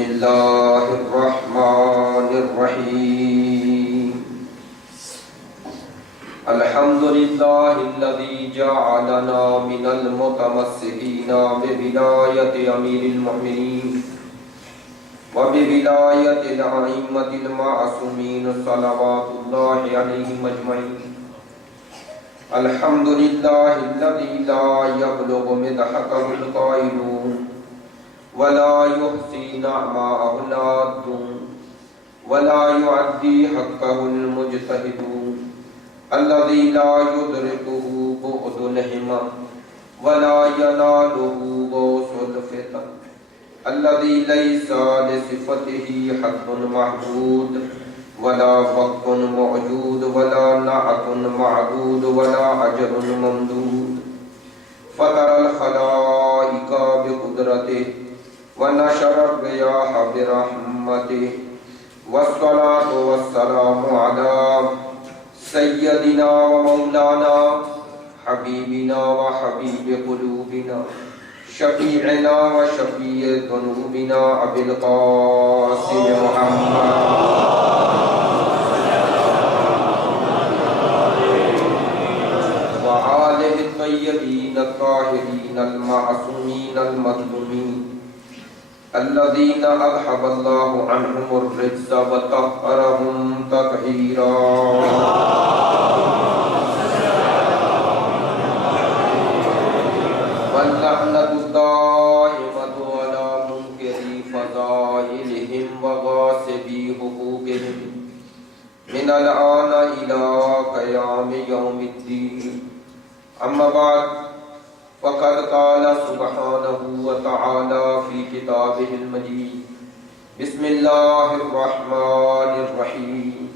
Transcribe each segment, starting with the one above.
بسم اللہ الرحمن الرحیم الحمد للہ الذی جعلنا من المتمسکین بولایت امیر المؤمنین وبولایت الائمة المعصومین صلوات اللہ علیہم اجمعین الحمد للہ الذی لا یبلغ مدحته القائلون ولا يحصي نعماءه العادون ولا يعدي حقه المجتهدون الذي لا يدركه بعد الهمم ولا يناله غوث الفتن الذي ليس لصفته حد محدود ولا وقت موجود ولا نعت معدود ولا أجر ممدود فطر الخلائق بقدرته ونشر الرياح برحمته والصلاة والسلام على سيدنا ومولانا حبيبنا وحبيب قلوبنا شفيعنا وشفيع ذنوبنا أبي القاسم محمد وآله الطيبين الطاهرين المعصومين المظلومين الذين أذهب الله عنهم الرجس وطهرهم تطهيرا واللعنة الدائمة على منكري فضائلهم وغاصبي حقوقهم من الآن إلى قيام يوم الدين أما بعد وقد قال سبحانه وتعالى في كتابه المجيد بسم الله الرحمن الرحيم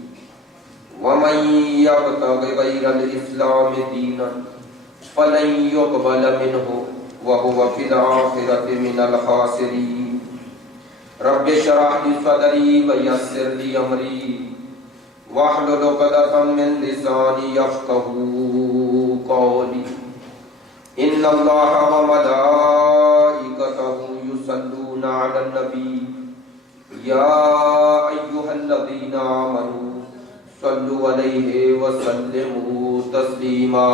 ومن يبتغ غير الإسلام دينا فلن يقبل منه وهو في الآخرة من الخاسرين رب اشرح لي صدري ويسر لي أمري واحلل عقدة من لساني يفقهوا قولي ان اللہ وملائکته یصلون علی النبی یا ایھا الذین آمنوا صلوا علیہ وسلموا تسلیما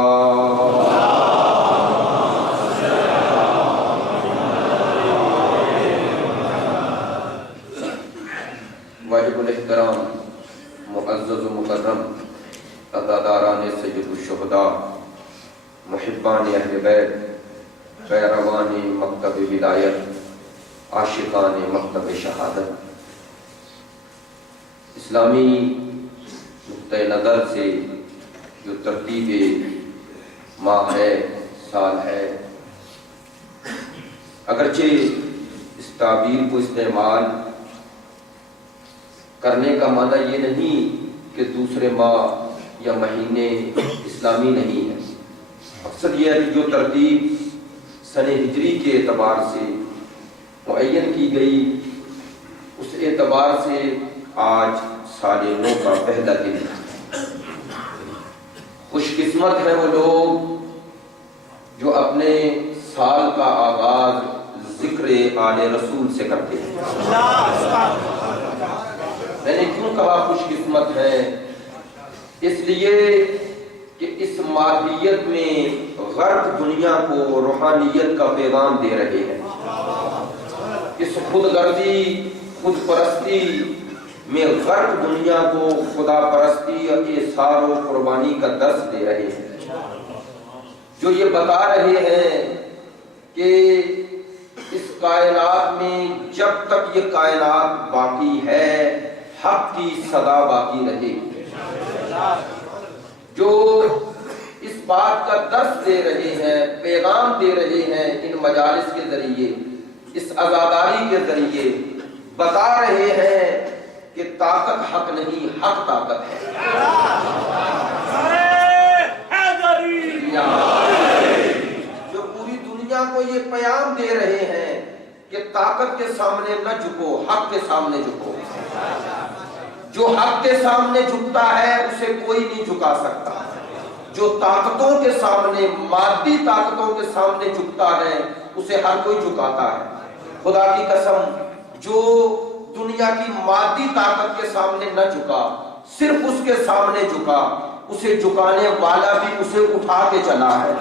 واجب الاحترام معزز و مکرم عزاداران سید الشہداء محبان اہل بیت پیروان مکتب ولایت عاشقان مکتب شہادت اسلامی نقطۂ نظر سے جو ترتیب ماہ ہے سال ہے اگرچہ اس تعبیر کو استعمال کرنے کا معنی یہ نہیں کہ دوسرے ماہ یا مہینے اسلامی نہیں ہیں اکثر یہ ہے جو ترتیب سن ہجری کے اعتبار سے معین کی گئی اس اعتبار سے آج سال نو کا پہلا دن ہے خوش قسمت ہے وہ لوگ جو اپنے سال کا آغاز ذکر آل رسول سے کرتے ہیں میں نے کیوں کہا خوش قسمت ہے اس لیے کہ اس مادیت میں غرق دنیا کو روحانیت کا پیغام دے رہے ہیں اس خود غرضی خود پرستی میں غرق دنیا کو خدا پرستی اور احسان و قربانی کا درس دے رہے ہیں جو یہ بتا رہے ہیں کہ اس کائنات میں جب تک یہ کائنات باقی ہے حق کی صدا باقی رہے گی جو اس بات کا درس دے رہے ہیں پیغام دے رہے ہیں ان مجالس کے ذریعے اس عزاداری کے ذریعے بتا رہے ہیں کہ طاقت حق نہیں حق طاقت ہے جو پوری دنیا کو یہ پیغام دے رہے ہیں کہ طاقت کے سامنے نہ جھکو حق کے سامنے جھکو جو حق کے سامنے جھکتا ہے اسے کوئی نہیں جھکا سکتا جو طاقتوں کے سامنے مادی طاقتوں کے سامنے جھکتا ہے اسے ہر کوئی جھکاتا ہے خدا کی قسم جو دنیا کی مادی طاقت کے سامنے نہ جھکا، صرف اس کے سامنے جھکا، اسے جھکانے والا بھی اسے اٹھا کے چلا ہے،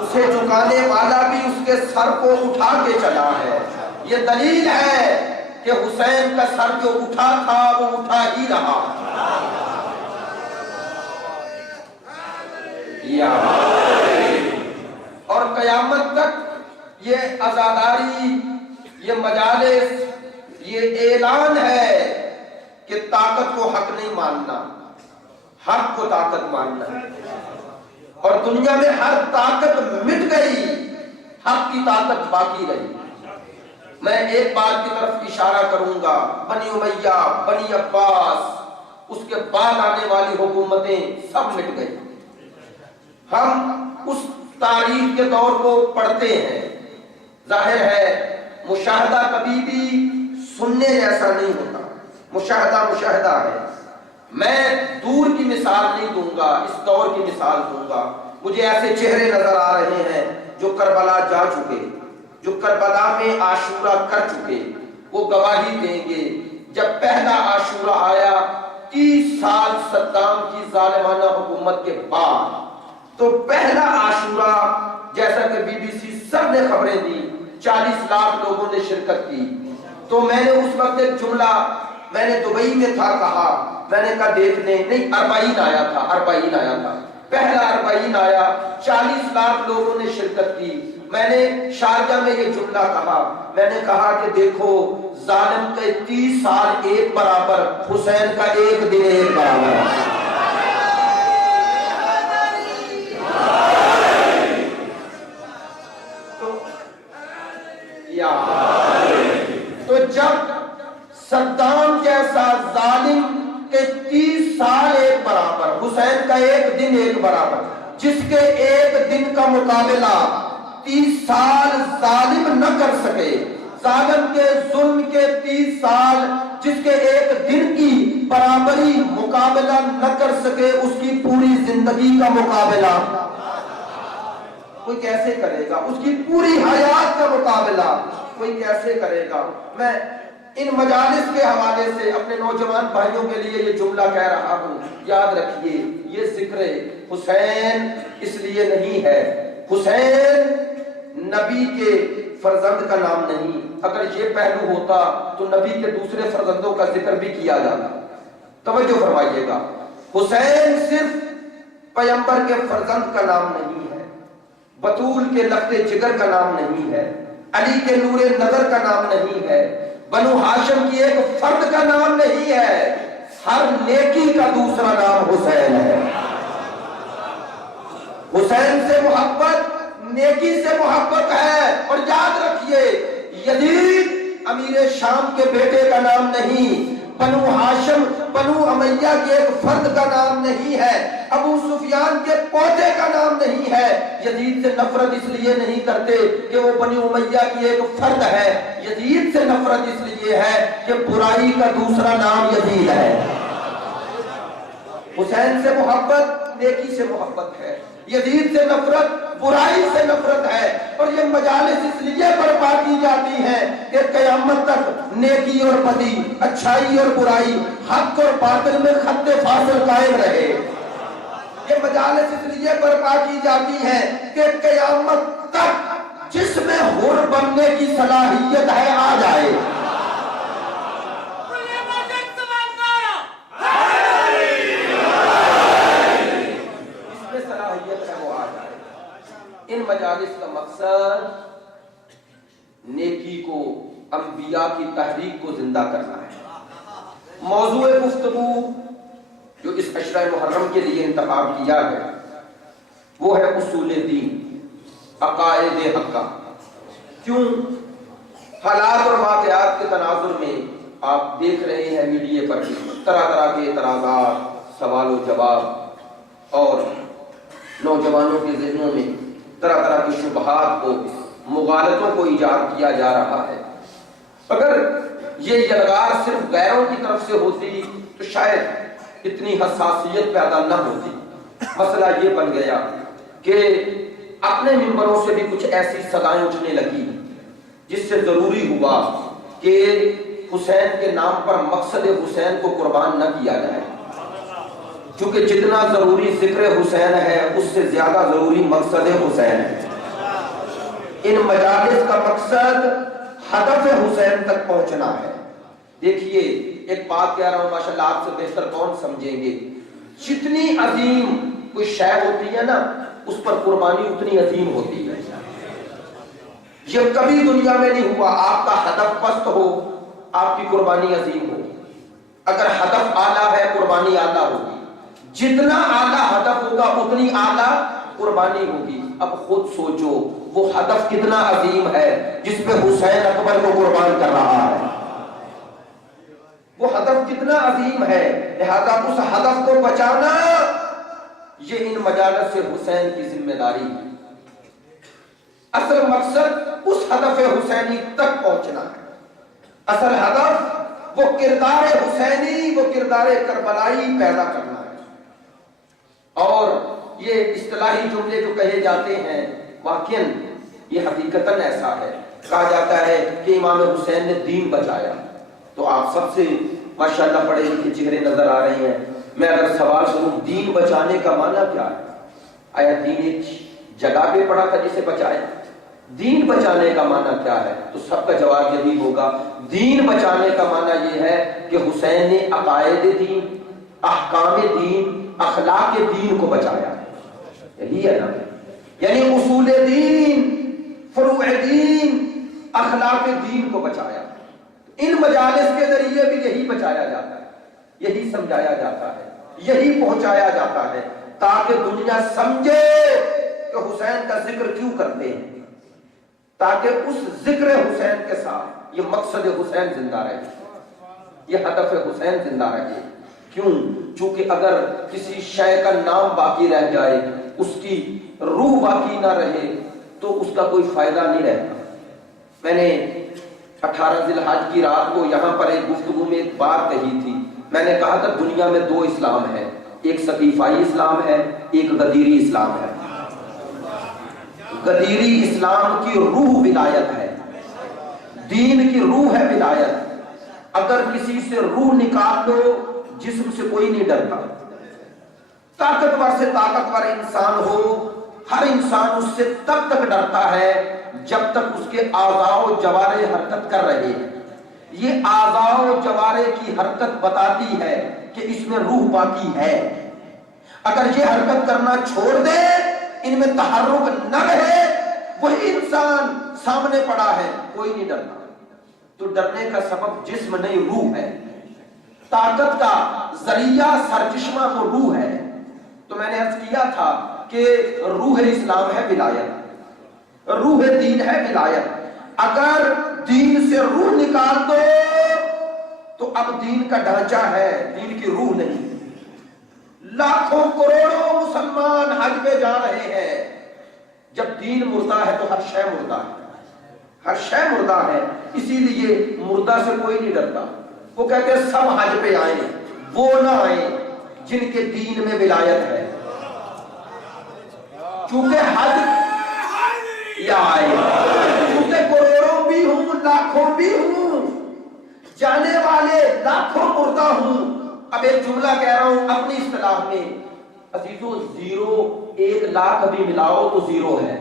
اسے جھکانے والا بھی اس کے سر کو اٹھا کے چلا ہے۔ یہ دلیل ہے کہ حسین کا سر جو اٹھا تھا وہ اٹھا ہی رہا۔ اور قیامت تک یہ عزاداری، یہ مجالس، یہ اعلان ہے کہ طاقت کو حق نہیں ماننا، حق کو طاقت ماننا ہے۔ اور دنیا میں ہر طاقت مٹ گئی، حق کی طاقت باقی رہی۔ میں ایک بات کی طرف اشارہ کروں گا، بنی امیہ، بنی عباس، اس کے بعد آنے والی حکومتیں سب مٹ گئی۔ ہم اس تاریخ کے دور کو پڑھتے ہیں، ظاہر ہے مشاہدہ کبھی بھی سننے جیسا نہیں ہوتا، مشاہدہ مشاہدہ ہے۔ میں دور کی مثال نہیں دوں گا، اس دور کی مثال دوں گا۔ مجھے ایسے چہرے نظر آ رہے ہیں جو کربلا جا چکے، جو کربلا میں عاشورہ کر چکے، وہ گواہی دیں گے جب پہلا عاشورہ آیا 30 سال صدام کی ظالمانہ حکومت کے بعد، تو پہلا عاشورہ جیسا کہ BBC سب نے خبریں دی، 40 لاکھ لوگوں نے شرکت کی۔ تو میں نے اس وقت ایک جملہ، میں نے دبئی میں تھا، کہا، میں نے کہا دیکھنے نہیں، 40 آیا تھا، 40 آیا تھا، پہلا 40 آیا، 40 لاکھ لوگوں نے شرکت کی۔ میں نے شارجہ میں یہ جملہ کہا، میں نے کہا کہ دیکھو ظالم کے 30 سال ایک برابر، حسین کا ایک دن ایک برابر۔ تو جب صدام جیسا ظالم کے 30 سال ایک برابر، حسین کا ایک دن ایک برابر، جس کے ایک دن کا مقابلہ 30 سال ظالم نہ کر سکے، ظالم کے ظلم کے 30 سال جس کے ایک دن کی برابری مقابلہ نہ کر سکے، اس کی پوری زندگی کا مقابلہ کوئی کیسے کرے گا؟ اس کی پوری حیات کا مقابلہ کوئی کیسے کرے گا؟ میں ان مجالس کے حوالے سے اپنے نوجوان بھائیوں کے لیے یہ جملہ کہہ رہا ہوں، یاد رکھیے، یہ ذکر حسین اس لیے نہیں ہے، حسین نبی کے فرزند کا نام نہیں۔ اگر یہ پہلو ہوتا تو نبی کے دوسرے فرزندوں کا ذکر بھی کیا جاتا۔ توجہ فرمائیے گا، حسین صرف پیغمبر کے فرزند کا نام نہیں ہے، بطول کے لخت جگر کا نام نہیں ہے، علی کے نور نظر کا نام نہیں ہے، بنو ہاشم کی ایک فرد کا نام نہیں ہے، ہر نیکی کا دوسرا نام حسین ہے۔ حسین سے محبت نیکی سے محبت ہے۔ اور یاد رکھیے، یزید امیر شام کے بیٹے کا نام نہیں، بنو ہاشم بنو امیہ کے ایک فرد کا نام نہیں ہے، ابو سفیان کے پوتے کا نام نہیں ہے۔ یزید سے نفرت اس لیے نہیں کرتے کہ وہ بنو امیہ کی ایک فرد ہے، یزید سے نفرت اس لیے ہے کہ برائی کا دوسرا نام یزید ہے۔ حسین سے محبت نیکی سے محبت ہے، یزید سے نفرت برائی سے نفرت ہے۔ اور یہ مجالس اس لیے برپا کی جاتی ہیں کہ قیامت تک نیکی اور بدی، اچھائی اور برائی، حق اور باطل میں خط فاصل قائم رہے۔ یہ مجالس اس لیے برپا کی جاتی ہیں کہ قیامت تک جس میں حر بننے کی صلاحیت ہے آ جائے۔ ان مجالس کا مقصد نیکی کو، انبیاء کی تحریک کو زندہ کرنا ہے۔ موضوع گفتگو جو اس عشرہ محرم کے لیے انتخاب کیا ہے وہ ہے اصول دین، عقائد حقہ۔ کیوں؟ حالات اور واقعات کے تناظر میں آپ دیکھ رہے ہیں میڈیا پر طرح طرح کے اعتراضات، سوال و جواب، اور نوجوانوں کے ذہنوں میں طرح طرح کی شبہات کو، مغالطوں کو ایجاد کیا جا رہا ہے۔ اگر یہ یلغار صرف غیروں کی طرف سے ہوتی تو شاید اتنی حساسیت پیدا نہ ہوتی۔ مسئلہ یہ بن گیا کہ اپنے ممبروں سے بھی کچھ ایسی صدائیں اٹھنے لگی جس سے ضروری ہوا کہ حسین کے نام پر مقصد حسین کو قربان نہ کیا جائے، کیونکہ جتنا ضروری ذکر حسین ہے اس سے زیادہ ضروری مقصد حسین ہے۔ ان مجالس کا مقصد ہدف حسین تک پہنچنا ہے۔ دیکھیے ایک بات کہہ رہا ہوں، ماشاءاللہ آپ سے بہتر کون سمجھیں گے، جتنی عظیم کوئی شے ہوتی ہے نا اس پر قربانی اتنی عظیم ہوتی ہے۔ یہ کبھی دنیا میں نہیں ہوا آپ کا ہدف پست ہو آپ کی قربانی عظیم ہو، اگر ہدف اعلیٰ ہے قربانی اعلیٰ ہوگی، جتنا اعلیٰ ہدف ہوگا اتنی اعلیٰ قربانی ہوگی۔ اب خود سوچو وہ ہدف کتنا عظیم ہے جس پہ حسین اکبر کو قربان کر رہا ہے، وہ ہدف کتنا عظیم ہے، لہذا اس ہدف کو بچانا یہ ان مجالس سے حسین کی ذمہ داری ہے۔ اصل مقصد اس ہدف حسینی تک پہنچنا ہے، اصل ہدف وہ کردار حسینی، وہ کردار کربلائی پیدا کرنا ہے۔ اور یہ اصطلاحی جملے جو کہے جاتے ہیں واقعاً یہ حقیقتاً ایسا ہے، کہا جاتا ہے کہ امام حسین نے دین بچایا، تو آپ سب سے ماشاءاللہ پڑھے لکھے چہرے نظر آ رہے ہیں، میں اگر سوال کروں دین بچانے کا معنی کیا ہے، آیا دین ایک جگہ پہ پڑا تھا جسے بچایا؟ دین بچانے کا معنی کیا ہے؟ تو سب کا جواب یہی ہوگا، دین بچانے کا معنی یہ ہے کہ حسین نے عقائد دین، احکام دین، اخلاق دین کو بچایا، یہی ہے نا، یعنی اصول دین، فروع دین، اخلاق دین کو بچایا۔ ان مجالس کے ذریعے بھی یہی بچایا جاتا ہے، یہی سمجھایا جاتا ہے، یہی پہنچایا جاتا ہے، تاکہ دنیا سمجھے کہ حسین کا ذکر کیوں کرتے ہیں، تاکہ اس ذکر حسین کے ساتھ یہ مقصد حسین زندہ رہے، یہ ہدف حسین زندہ رہے۔ کیوں؟ چونکہ اگر کسی شے کا نام باقی رہ جائے، اس کی روح باقی نہ رہے تو اس کا کوئی فائدہ نہیں رہتا۔ میں نے 18 ذی الحج کی رات کو یہاں پر ایک گفتگو میں ایک بات کہی تھی، میں نے کہا تھا دنیا میں دو اسلام ہے، ایک سقیفائی اسلام ہے، ایک غدیری اسلام ہے۔ غدیری اسلام کی روح ولایت ہے، دین کی روح ہے ولایت۔ اگر کسی سے روح نکال دو جسم سے کوئی نہیں ڈرتا، طاقتور سے طاقتور انسان ہو، ہر انسان اس سے تب تک ڈرتا ہے جب تک اس کے اعضاء و جوارح حرکت کر رہے ہیں۔ یہ اعضاء و جوارح کی حرکت بتاتی ہے کہ اس میں روح باقی ہے۔ اگر یہ حرکت کرنا چھوڑ دے، ان میں تحرک نہ رہے، وہی انسان سامنے پڑا ہے، کوئی نہیں ڈرتا۔ تو ڈرنے کا سبب جسم نہیں روح ہے، طاقت کا ذریعہ سرچشمہ تو روح ہے۔ تو میں نے عرض کیا تھا کہ روح اسلام ہے ولایت، روح دین ہے ولایت۔ اگر دین سے روح نکال دو تو اب دین کا ڈھانچہ ہے، دین کی روح نہیں۔ لاکھوں کروڑوں مسلمان حج پہ جا رہے ہیں، جب دین مردہ ہے تو ہر شے مردہ ہے، ہر شے مردہ ہے، اسی لیے مردہ سے کوئی نہیں ڈرتا۔ وہ کہتے ہیں سب حج پہ آئیں، وہ نہ آئیں جن کے دین میں ولایت ہے، چونکہ حج یا آئے، چونکہ کروڑوں بھی ہوں، لاکھوں بھی ہوں، جانے والے لاکھوں مردہ ہوں۔ اب ایک جملہ کہہ رہا ہوں اپنی اصطلاح میں، عزیزو زیرو 1 لاکھ بھی ملاؤ تو زیرو ہے،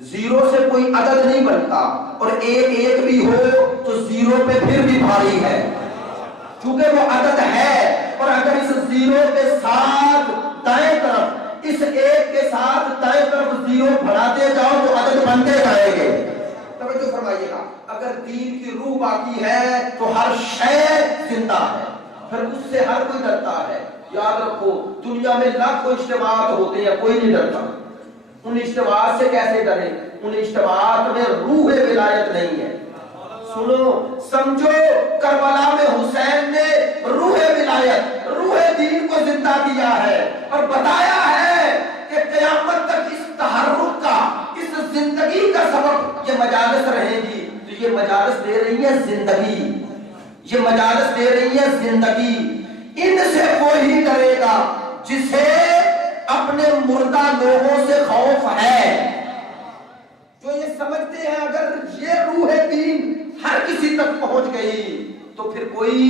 زیرو سے کوئی عدد نہیں بنتا، اور ایک بھی ہو تو زیرو پہ پھر بھی بھاری ہے، چونکہ وہ عدد ہے۔ اور اگر اس زیرو کے ساتھ دائیں طرف، اس ایک کے ساتھ دائیں طرف زیرو بڑھاتے جاؤ تو عدد بنتے جائیں گے۔ توجہ فرمائیے گا، اگر دین کی روح باقی ہے تو ہر شے زندہ ہے، پھر اس سے ہر کوئی ڈرتا ہے۔ یاد رکھو دنیا میں لاکھوں اجتماعات ہوتے ہیں، کوئی نہیں ڈرتا۔ ان اجتماعات سے کیسے ڈرے؟ ان اجتماعات میں روح ولایت نہیں ہے۔ سنو سمجھو، کربلا میں حسین نے روح ولایت، روح دین کو زندہ کیا ہے اور بتایا ہے کہ قیامت تک اس تحرک کا، اس زندگی کا سبب یہ مجالس رہیں گی۔ تو یہ مجالس دے رہی ہے زندگی، یہ مجالس دے رہی ہے زندگی۔ ان سے وہی ڈرے گا جسے اپنے مردہ لوگوں سے خوف ہے، جو یہ سمجھتے ہیں اگر یہ کسی تک پہنچ گئی تو پھر کوئی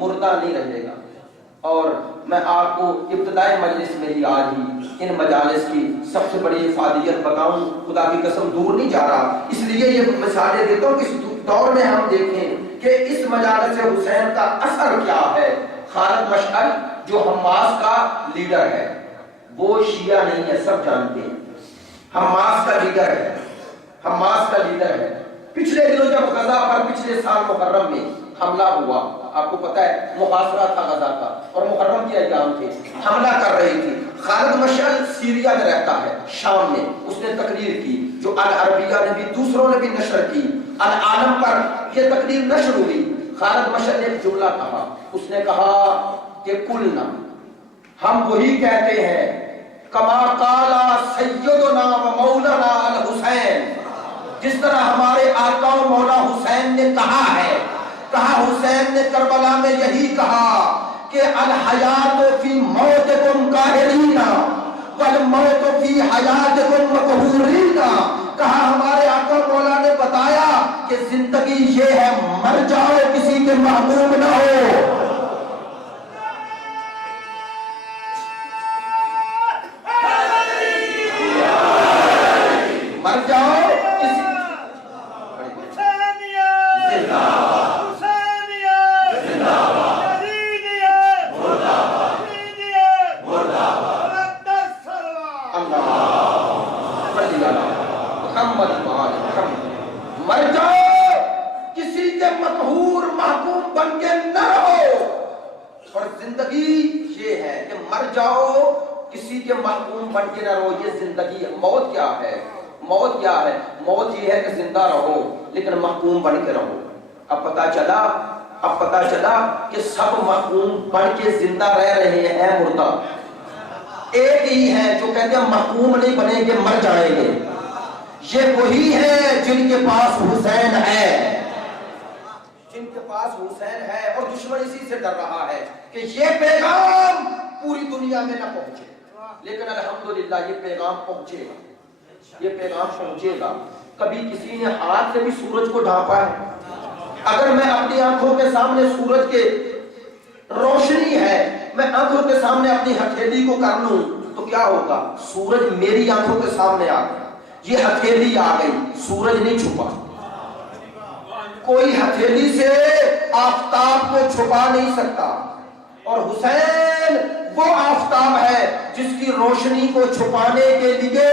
مردہ نہیں رہے گا. اور میں آپ کو ابتدائی مجلس میں ہی آج ہی ان مجالس کی سب سے بڑی افادیت بتاؤں. خدا کی قسم دور نہیں جا رہا, اس لیے یہ مثالیں دیتا ہوں کہ اس دور میں ہم دیکھیں کہ اس مجالس حسین کا اثر کیا ہے. خالد مشعل جو حماس کا لیڈر ہے, وہ شیعہ نہیں ہے, سب جانتے ہیں. حماس کا لیڈر ہے, حماس کا لیڈر ہے. پچھلے دنوں جب غزہ پر پچھلے سال محرم میں حملہ ہوا, آپ کو پتا ہے محاصرہ تھا غزہ کا اور محرم کے ایام تھے, حملہ کر رہی تھی. خالد مشعل سیریا میں رہتا ہے, شام میں. اس نے تقریر کی جو العربیہ نے بھی دوسروں نے بھی نشر کی, العالم پر یہ تقریر نشر ہوئی. خالد مشعل نے ایک جملہ کہا, اس نے کہا کہ کلنا, ہم وہی کہتے ہیں کما قالا سیدنا و مولانا الحسین, جس طرح ہمارے آقا و مولا حسین نے کہا ہے. کہا حسین نے کربلا میں یہی کہا کہ الحیات فی موتکم قاہرین والموت فی حیاتکم مقہورین. کہا ہمارے آقا مولا نے بتایا کہ زندگی یہ ہے مر جاؤ کسی کے محکوم نہ ہو. مر جاؤ کسی مر جاؤ کسی کے مقہور محکوم بن کے نہ رہو. اور زندگی یہ ہے کہ مر جاؤ کسی کے محکوم بن کے نہ رہو. یہ زندگی ہے. موت کیا ہے؟ موت کیا ہے؟ موت یہ ہے کہ زندہ رہو لیکن محکوم بن کے رہو. اب پتا چلا کہ سب محکوم بن کے زندہ رہ رہے ہیں مردہ. ایک ہی ہے جو کہتے ہیں محکوم نہیں بنیں گے, مر جائیں گے. یہ وہی ہے جن کے پاس حسین ہے, جن کے پاس حسین ہے. اور دشمن اسی سے ڈر رہا ہے کہ یہ پیغام پوری دنیا میں نہ پہنچے. لیکن الحمدللہ یہ پیغام پہنچے گا, یہ پیغام پہنچے گا. کبھی کسی نے ہاتھ سے بھی سورج کو ڈھانپا ہے؟ اگر میں اپنی آنکھوں کے سامنے سورج کے روشنی ہے, میں آنکھوں کے سامنے اپنی ہتھیلی کو کر لوں تو کیا ہوگا؟ سورج میری آنکھوں کے سامنے آ گیا, یہ ہتھیلی آ گئی, سورج نہیں چھپا. کوئی ہتھیلی سے آفتاب کو چھپا نہیں سکتا. اور حسین وہ آفتاب ہے جس کی روشنی کو چھپانے کے لیے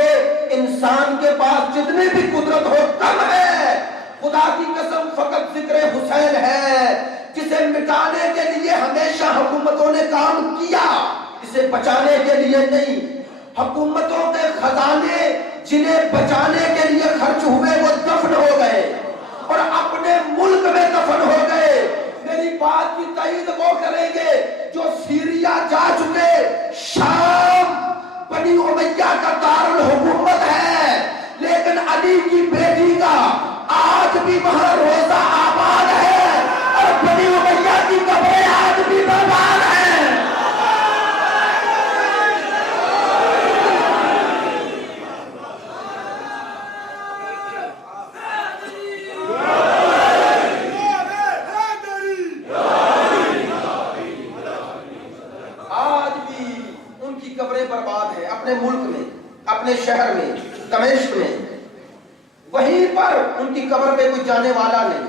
انسان کے پاس جتنی بھی قدرت ہو کم ہے. خدا کی قسم فقط ذکر حسین ہے جسے مٹانے کے لیے ہمیشہ حکومتوں نے کام کیا, اسے بچانے کے لیے نہیں. حکومتوں کے خزانے جنہیں بچانے کے لیے خرچ ہوئے وہ دفن ہو گئے اور اپنے ملک میں دفن ہو گئے. میری بات کی تائید وہ کریں گے جو سیریا جا چکے. شام بنی امیہ کا دارالحکومت ہے لیکن علی کی بیٹی کا آج بھی وہاں روزہ آباد ہے اور بنی امیہ کی قبریں آج بھی برباد ہیں. اپنے ملک میں, اپنے شہر میں, دمشق میں, وہیں پر ان کی قبر پہ کوئی جانے والا نہیں.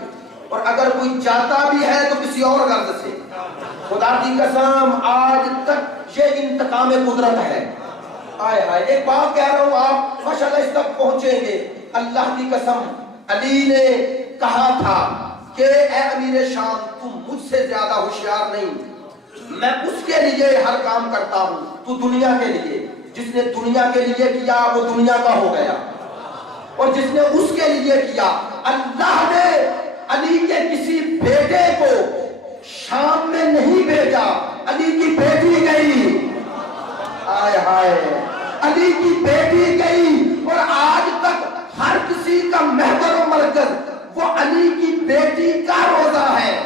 اور اگر کوئی جاتا بھی ہے تو کسی اور غرض سے. خدا کی قسم آج تک یہ انتقام قدرت ہے. آئے ہائے, ایک بات کہہ رہا ہوں, آپ ماشاءاللہ اس تک پہنچیں گے. اللہ کی قسم علی نے کہا تھا کہ اے امیر شام تم مجھ سے زیادہ ہوشیار نہیں, میں اس کے لیے ہر کام کرتا ہوں, تو دنیا کے لیے. جس نے دنیا کے لیے کیا وہ دنیا کا ہو گیا, اور جس نے اس کے لیے کیا. اللہ نے علی کے کسی بیٹے کو شام میں نہیں بھیجا, علی کی بیٹی گئی. آئے ہائے, علی کی بیٹی گئی. اور آج تک ہر کسی کا محور و مرکز وہ علی کی بیٹی کا روزہ ہے.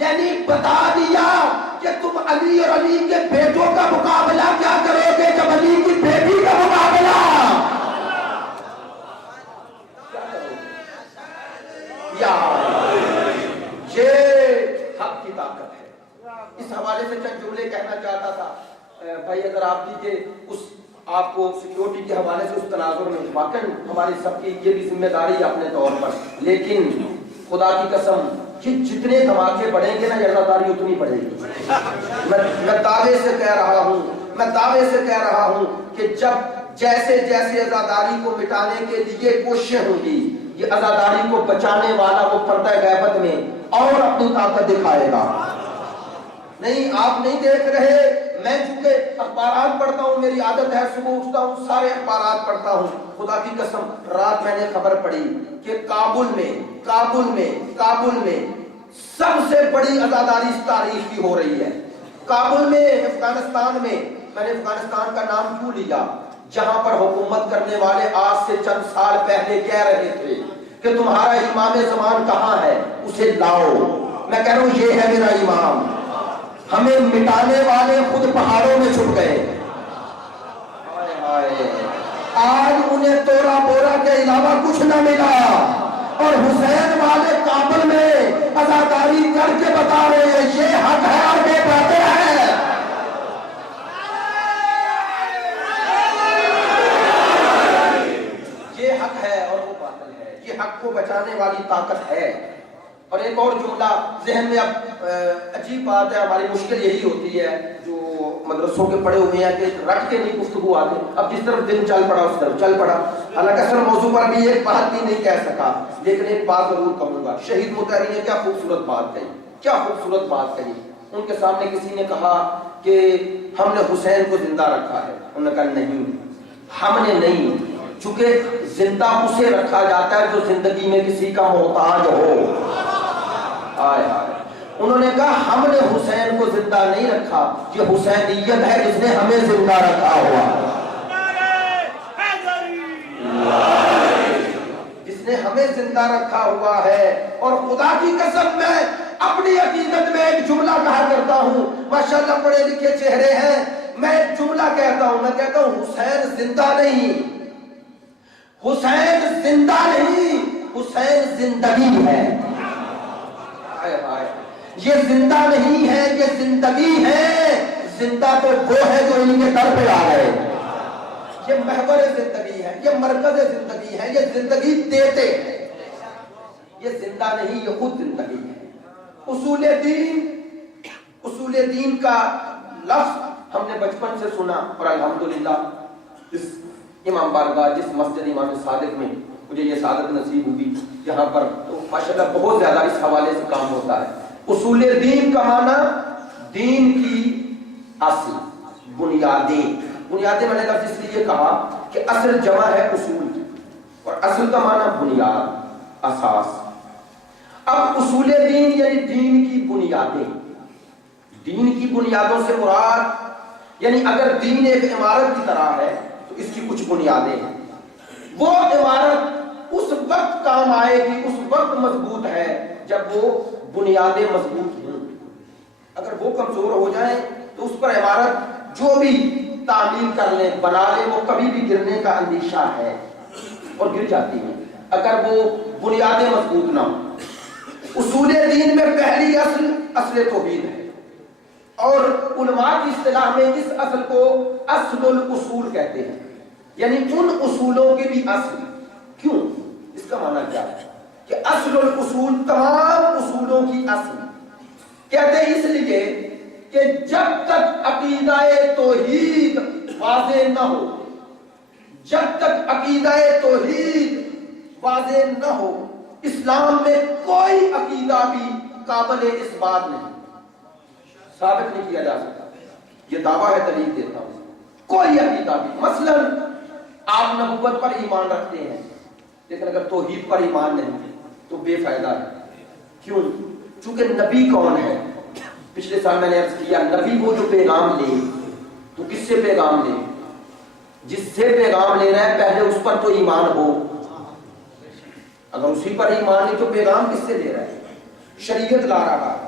یعنی بتا دیا کہ تم علی اور علی کے بیٹوں کا مقابلہ کیا کرو گے جب علی کی بیٹی کا مقابلہ. یا بھائی اگر آپ کی کہ اس آپ کو سیکیورٹی کے حوالے سے اس تناظر میں واقعی ہماری سب کی یہ بھی ذمہ داری ہے اپنے طور پر، لیکن خدا کی قسم کہ جتنے دھماکے پڑیں گے نا یہ عزاداری اتنی پڑے گی۔ میں دعوے سے کہہ رہا ہوں کہ جب جیسے جیسے عزاداری کو مٹانے کے لیے کوششیں ہوں گی، یہ عزاداری کو بچانے والا وہ پردہ غیبت میں اور اپنی طاقت دکھائے گا۔ نہیں آپ نہیں دیکھ رہے، میں چونکہ اخبارات پڑھتا ہوں، میری عادت ہے صبح اٹھتا ہوں سارے اخبارات پڑھتا ہوں، خدا کی قسم رات میں نے خبر پڑھی کہ کابل میں سب سے بڑی عزاداری اس تاریخ کی ہو رہی ہے۔ کابل میں افغانستان میں، میں نے افغانستان کا نام کیوں لیا؟ جہاں پر حکومت کرنے والے آج سے چند سال پہلے کہہ رہے تھے کہ تمہارا امام زمان کہاں ہے، اسے لاؤ۔ میں کہہ رہا ہوں یہ ہے میرا امام۔ ہمیں مٹانے والے خود پہاڑوں میں چھپ گئے، آج انہیں تورا بورا کے علاوہ کچھ نہ ملا، اور حسین والے کابل میں عزاداری کر کے بتا رہے ہیں یہ حق ہے اور یہ باطل ہے۔ یہ حق ہے اور وہ باطل ہے، یہ حق کو بچانے والی طاقت ہے۔ اور ایک اور جملہ ذہن میں، اب عجیب بات ہے، ہماری مشکل یہی ہوتی ہے جو مدرسوں کے پڑھے ہوئے ہیں کہ رٹ کے نہیں گفتگو آتے، اب جس طرف دن چل پڑا اس طرف چل پڑا۔ حالانکہ اصل موضوع پر بھی ایک بات بھی نہیں کہہ سکا، لیکن ایک بات ضرور کہوں گا۔ شہید مطہری نے کیا خوبصورت بات کہی، کیا خوبصورت بات کہی۔ ان کے سامنے کسی نے کہا کہ ہم نے حسین کو زندہ رکھا ہے، انہوں نے کہا نہیں ہم نے نہیں، چونکہ زندہ اسے رکھا جاتا ہے جو زندگی میں کسی کا محتاج ہو۔ انہوں نے کہا ہم نے حسین کو زندہ نہیں رکھا، یہ حسینیت ہے جس نے ہمیں زندہ رکھا ہوا، جس نے ہمیں زندہ رکھا ہوا ہے۔ اور خدا کی قسم میں اپنی عقیدت میں ایک جملہ کہا کرتا ہوں، ماشاءاللہ پڑھے لکھے چہرے ہیں، میں ایک جملہ کہتا ہوں، میں کہتا ہوں حسین زندہ نہیں، حسین زندہ نہیں، حسین زندگی ہے۔ یہ زندہ نہیں ہے، یہ زندگی ہے۔ زندہ تو وہ ہے جو ان کے در پہ آ گئے، یہ محور زندگی ہے، یہ مرکز زندگی ہے، یہ زندگی دیتے ہیں، یہ زندہ نہیں، یہ خود زندگی ہے۔ اصول دین کا لفظ ہم نے بچپن سے سنا، اور الحمدللہ اس امام بارگاہ جس مسجد امام صادق میں مجھے یہ سعادت نصیب ہوئی، یہاں پر تو ماشاءاللہ بہت زیادہ اس حوالے سے کام ہوتا ہے۔ اصول دین کا معنی دین کی اصل، بنیادیں میں نے لفظ اس لیے کہا کہ اصل جمع ہے اصول کی، اور اصل کا معنی بنیاد، اساس۔ اب اصول دین یعنی دین کی بنیادیں، دین کی بنیادوں سے مراد یعنی اگر دین ایک عمارت کی طرح ہے تو اس کی کچھ بنیادیں ہیں، وہ عمارت اس وقت کام آئے گی، اس وقت مضبوط ہے جب وہ بنیادیں مضبوط ہوں۔ اگر وہ کمزور ہو جائیں تو اس پر عمارت جو بھی تعمیر کر لیں بنا لیں وہ کبھی بھی گرنے کا اندیشہ ہے اور گر جاتی ہیں اگر وہ بنیادیں مضبوط نہ ہوں۔ اصول دین میں پہلی اصل توحید ہے، اور علماء کی اصطلاح میں اس اصل کو اصل الاصول کہتے ہیں، یعنی ان اصولوں کے بھی اصل۔ کیوں؟ اس کا معنی کیا ہے کہ اصل الاصول تمام اصولوں کی اصل کہتے ہیں، اس لیے کہ جب تک عقیدہ توحید واضح نہ ہو، جب تک عقیدہ توحید واضح نہ ہو، اسلام میں کوئی عقیدہ بھی قابل اس بات نہیں، ثابت نہیں کیا جا سکتا۔ یہ دعویٰ ہے، دلیل دیتا ہوں، کوئی عقیدہ بھی، مثلا آپ نبوت پر ایمان رکھتے ہیں لیکن اگر توحید پر ایمان نہیں تو بے فائدہ ہے۔ کیوں؟ چونکہ نبی کون ہے؟ پچھلے سال میں نے عرض کیا، نبی وہ جو پیغام لے، تو کس سے پیغام لے؟ جس سے پیغام لے رہا ہے پہلے اس پر تو ایمان ہو، اگر اسی پر ایمان نہیں تو پیغام کس سے لے رہا ہے؟ شریعت لا رہا ہے،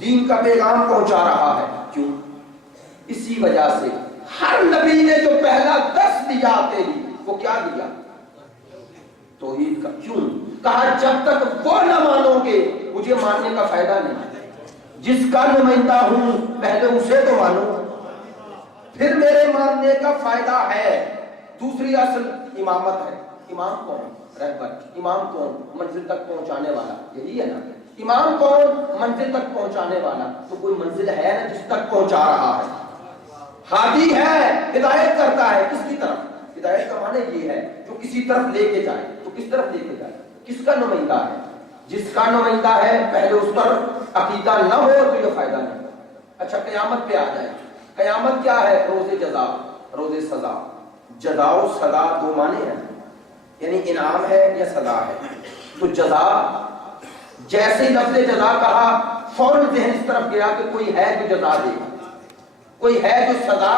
دین کا پیغام پہنچا رہا ہے۔ کیوں؟ اسی وجہ سے ہر نبی نے جو پہلا درس دیا آتے ہی وہ کیا دیا؟ توحید کا۔ کیوں؟ کہا جب تک وہ نہ مانو گے مجھے ماننے کا فائدہ نہیں، جس کا نمائندہ ہوں پہلے اسے تو مانو۔ پھر میرے ماننے کا فائدہ ہے۔ دوسری اصل امامت ہے۔ امام کون؟ رہبر۔ امام کون؟ منزل تک پہنچانے والا، یہی ہے نا۔ امام کون؟ منزل تک پہنچانے والا۔ تو کوئی منزل ہے نا جس تک پہنچا رہا ہے، ہادی ہے، ہدایت کرتا ہے۔ کس کی طرف؟ ہدایت کا معنی یہ ہے جو کسی طرف لے کے جائے۔ تو کس طرف لے کے جائے؟ کس کا نمائندہ ہے؟ جس کا نمائندہ ہے پہلے اس پر عقیدہ نہ ہو تو یہ فائدہ نہیں۔ اچھا قیامت پہ آ جائے۔ قیامت کیا ہے؟ روز جزا، روز سزا۔ جزا و سزا دو معنی ہیں، یعنی انعام ہے یا سزا ہے۔ تو جزا، جیسے لفظ جزا کہا فوراً ذہن اس طرف گیا کہ کوئی ہے جو جزا دے گا، کوئی ہے جو سزا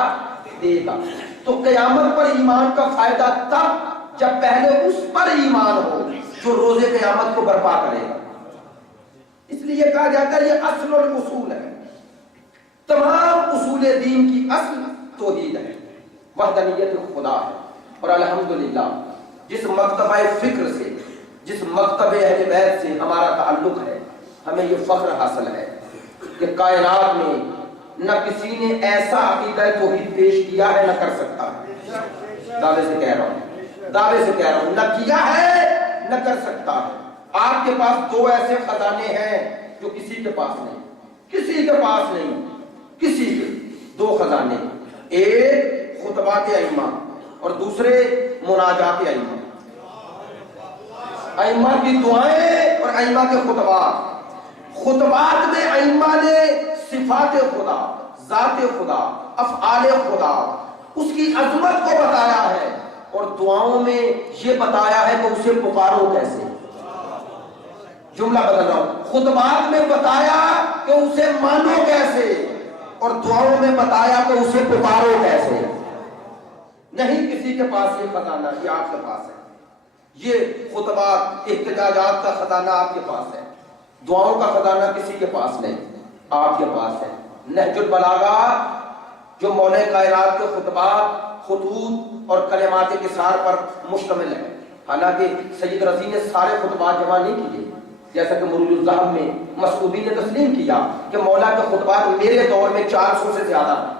دے گا۔ تو قیامت پر ایمان کا فائدہ تب جب پہلے اس پر ایمان ہو جو روز قیامت کو برپا کرے گا۔ اس لیے کہا جاتا ہے یہ اصل الاصول ہے۔ تمام اصول دین کی اصل توحید ہے، وحدانیت خدا ہے۔ اور الحمدللہ جس مکتبہ فکر سے، جس مکتبہ اہل بیت سے ہمارا تعلق ہے، ہمیں یہ فخر حاصل ہے کہ کائنات میں نہ کسی نے ایسا عقیدہ توحید پیش کیا ہے، نہ کر سکتا ہے۔ دعوے سے کہہ رہا ہوں، دعوے سے کہہ رہا ہوں، نہ کیا ہے نہ کر سکتا ہے۔ آپ کے پاس دو ایسے خزانے ہیں جو کسی کے پاس نہیں، کسی کے پاس نہیں، کسی کے دو خزانے، ایک خطبات ائمہ اور دوسرے مناجات ائمہ۔ ائمہ کی دعائیں اور ائمہ کے خطبات۔ خطبات میں ائمہ نے صفات خدا، ذات خدا، افعال خدا، اس کی عظمت کو بتایا ہے، اور دعاؤں میں یہ بتایا ہے کہ اسے پکارو کیسے۔ جملہ بدل رہا ہوں، خطبات میں بتایا کہ اسے مانو کیسے، اور دعاؤں میں بتایا کہ اسے پکارو کیسے۔ نہیں کسی کے پاس یہ خزانہ، یہ آپ کے پاس ہے۔ یہ خطبات، احتجاجات کا خزانہ آپ کے پاس ہے، دعاؤں کا خزانہ کسی کے پاس نہیں، آپ کے پاس ہے۔ نہج البلاغہ جو مولا کائنات کے خطبات، خطوط اور کلمات کثار پر مشتمل ہے، حالانکہ سید رضی نے سارے خطبات جمع نہیں کیے، جیسا کہ مروج الذہب میں مسعودی نے تسلیم کیا کہ مولا کے خطبات میرے دور میں 400 سے زیادہ ہیں،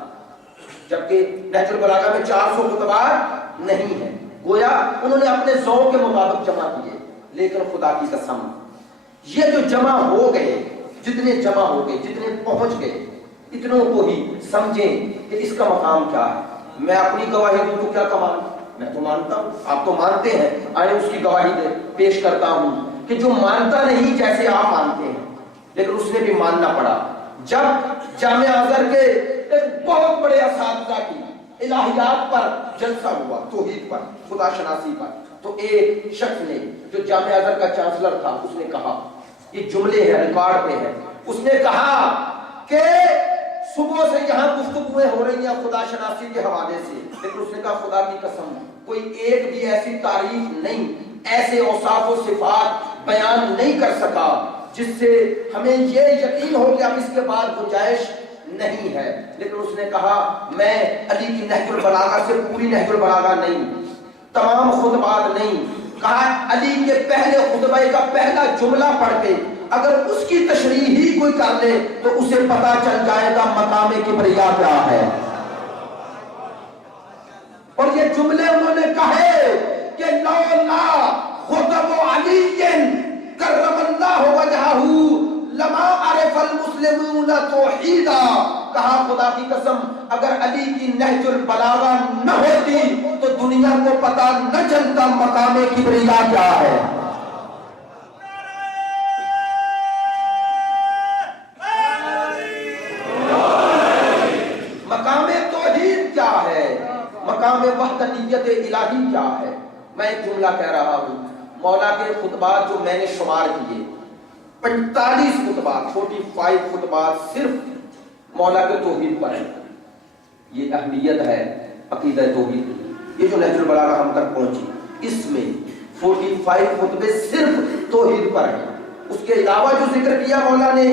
جبکہ نہج البلاغہ میں 400 خطبات نہیں ہیں۔ گویا انہوں نے اپنے ذوق کے مطابق جمع کیے، لیکن خدا کی قسم یہ جو جمع ہو گئے، جتنے جمع ہو گئے، جتنے پہنچ گئے، اتنوں کو ہی سمجھیں کہ اس کا مقام کیا ہے۔ میں اپنی گواہی دوں تو کیا کمال، میں تو مانتا ہوں، آپ تو مانتے ہیں، آئے اس کی گواہی پیش کرتا ہوں کہ جو مانتا نہیں جیسے آپ مانتے ہیں، لیکن اس نے بھی ماننا پڑا۔ جب جامعہ ازہر کے ایک بہت بڑے اساتذہ کی الہیات پر جلسہ ہوا، توحید پر، خدا شناسی پر، تو ایک شخص نے جو جامعہ ازہر کا چانسلر تھا، اس نے کہا، یہ جملے ہیں، ریکارڈ پہ ہیں، اس نے کہا کہ صبح سے یہاں گفتگویں ہو رہی ہیں خدا شناسی کے حوالے سے، لیکن اس نے کہا خدا کی قسم کوئی ایک بھی ایسی تعریف نہیں، ایسے اوصاف و صفات بیان نہیں کر سکا جس سے ہمیں یہ یقین ہو کہ اب اس کے بعد گنجائش نہیں ہے۔ لیکن اس نے کہا میں علی کی نہج البلاغہ سے پوری نہج البلاغہ نہیں، تمام خطبات نہیں، کہا علی کے پہلے خطبہ کا پہلا جملہ پڑھ کے اگر اس کی تشریح ہی کوئی کر لے تو اسے پتا چل جائے گا مقام کبریا کیا ہے۔ اور یہ جملے انہوں نے کہے کہ لولا خطب علی کرم اللہ وجہہ لما عرف المسلمون توحیدا، کہا خدا کی قسم اگر علی کی نہج البلاغہ نہ ہوتی تو دنیا کو پتا نہ چلتا مقام کبریا کیا ہے۔ مقام توحید کیا ہے، مقام وحدانیت الہی کیا ہے۔ میں ایک جملہ کہہ رہا ہوں، مولا کے خطبات جو میں نے شمار کیے 45 خطبات، 45 خطبات صرف مولا کے توحید پر ہیں۔ یہ اہمیت ہے عقیدہ توحید۔ یہ جو نہج البلاغہ ہم تک پہنچی، اس میں 45 خطبے صرف توحید پر ہیں۔ اس کے علاوہ جو ذکر کیا مولا نے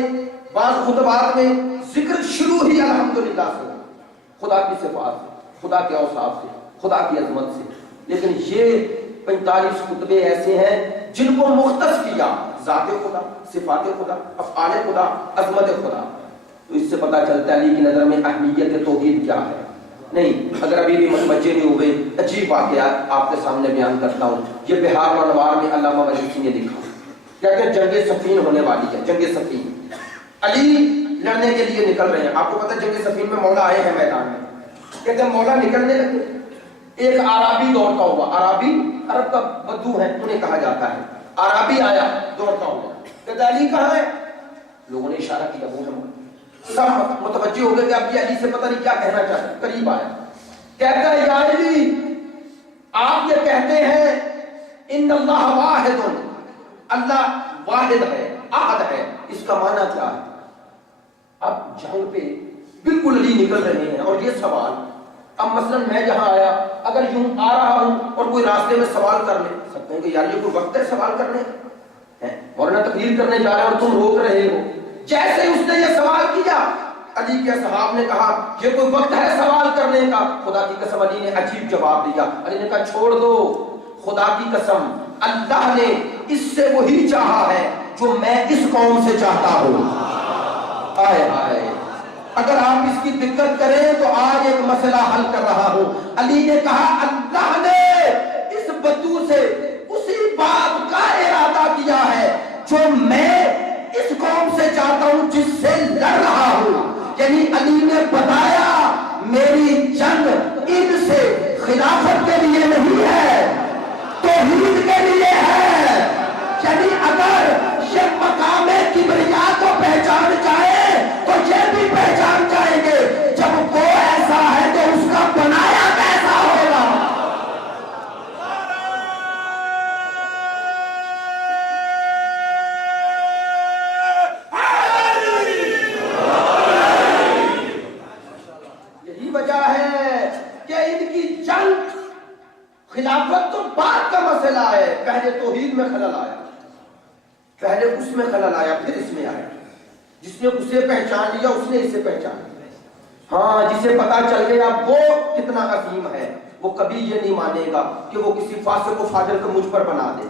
بعض خطبات میں، ذکر شروع ہی الحمدللہ سے، خدا کی صفات سے، خدا کے اوصاف سے، خدا کی عظمت سے۔ لیکن یہ 45 خطبے ایسے ہیں جن کو مختص کیا ذات خدا، صفات خدا، افعال خدا، عظمت خدا۔ تو اس سے پتہ چلتا ہے علی کی نظر میں اہمیت توحید کیا ہے۔ نہیں، اگر ابھی بھی متوجہ نہیں ہوئے، عجیب واقعہ آپ کے سامنے بیان کرتا ہوں۔ یہ بہار و انوار میں علامہ مجلسی نے لکھا، کہتے ہیں جنگ صفین ہونے والی ہے، جنگ صفین، علی لڑنے کے لیے نکل رہے ہیں۔ آپ کو پتہ ہے جنگ صفین میں مولا آئے ہیں میدان میں، کہتے ہیں مولا نکلنے لگے، ایک عربی دوڑتا ہوا، عربی عرب کا بدو ہے انہیں کہا جاتا ہے، عربی آیا دوڑتا ہوا، کہتے علی کہاں ہے؟ لوگوں نے اشارہ کیا وہ ہے، سب متوجہ ہو گئے کہ اب یہ علی سے پتہ نہیں کیا کہنا چاہتے، قریب آیا، کہتا ہے یا علی آپ یہ کہتے ہیں ان اللہ واحد، اللہ واحد ہے، احد ہے، اس کا معنی کیا ہے؟ اب جنگ پہ بالکل علی نکل رہے ہیں اور یہ سوال، اب مثلا میں جہاں آیا اگر یوں آ رہا ہوں اور کوئی راستے میں سوال کر لے سکتے ہیں کہ یار یہ کوئی وقت ہے سوال کرنے کا، مولانا تقریر کرنے جا رہے ہیں اور تم روک رہے ہو۔ جیسے اس نے یہ سوال کیا علی کے صحاب نے کہا یہ کوئی وقت ہے سوال کرنے کا؟ خدا کی قسم علی نے عجیب جواب دیا، علی نے کہا چھوڑ دو، خدا کی قسم اللہ نے اس سے وہی چاہا ہے جو میں اس قوم سے چاہتا ہوں۔ آئے آئے، اگر آپ اس کی دقت کریں تو آج ایک مسئلہ حل کر رہا ہوں۔ علی نے کہا اللہ نے اس بدو سے اسی بات کا ارادہ کیا ہے جو میں اس قوم سے چاہتا ہوں جس سے لڑ رہا ہوں، یعنی علی نے بتایا میری جنگ ان سے خلافت کے لیے نہیں ہے، توحید کے لیے ہے۔ یعنی اگر یہ مقام کبریا کو پہچان جائے تو یہ بھی پہچان جائیں گے جب وہ ایسا ہے تو اس کا بنایا کیسا ہوگا۔ یہی وجہ ہے کہ ان کی جنگ خلافت تو بعد کا مسئلہ ہے، پہلے توحید میں خلل آیا، پہلے اس میں خلل آیا پھر اس میں آیا۔ جس نے اسے پہچان لیا اس نے اسے پہچان لیا، ہاں جسے پتا چل گیا وہ کتنا عظیم ہے وہ کبھی یہ نہیں مانے گا کہ وہ کسی فاسق و فاجر کو مجھ پر بنا دے۔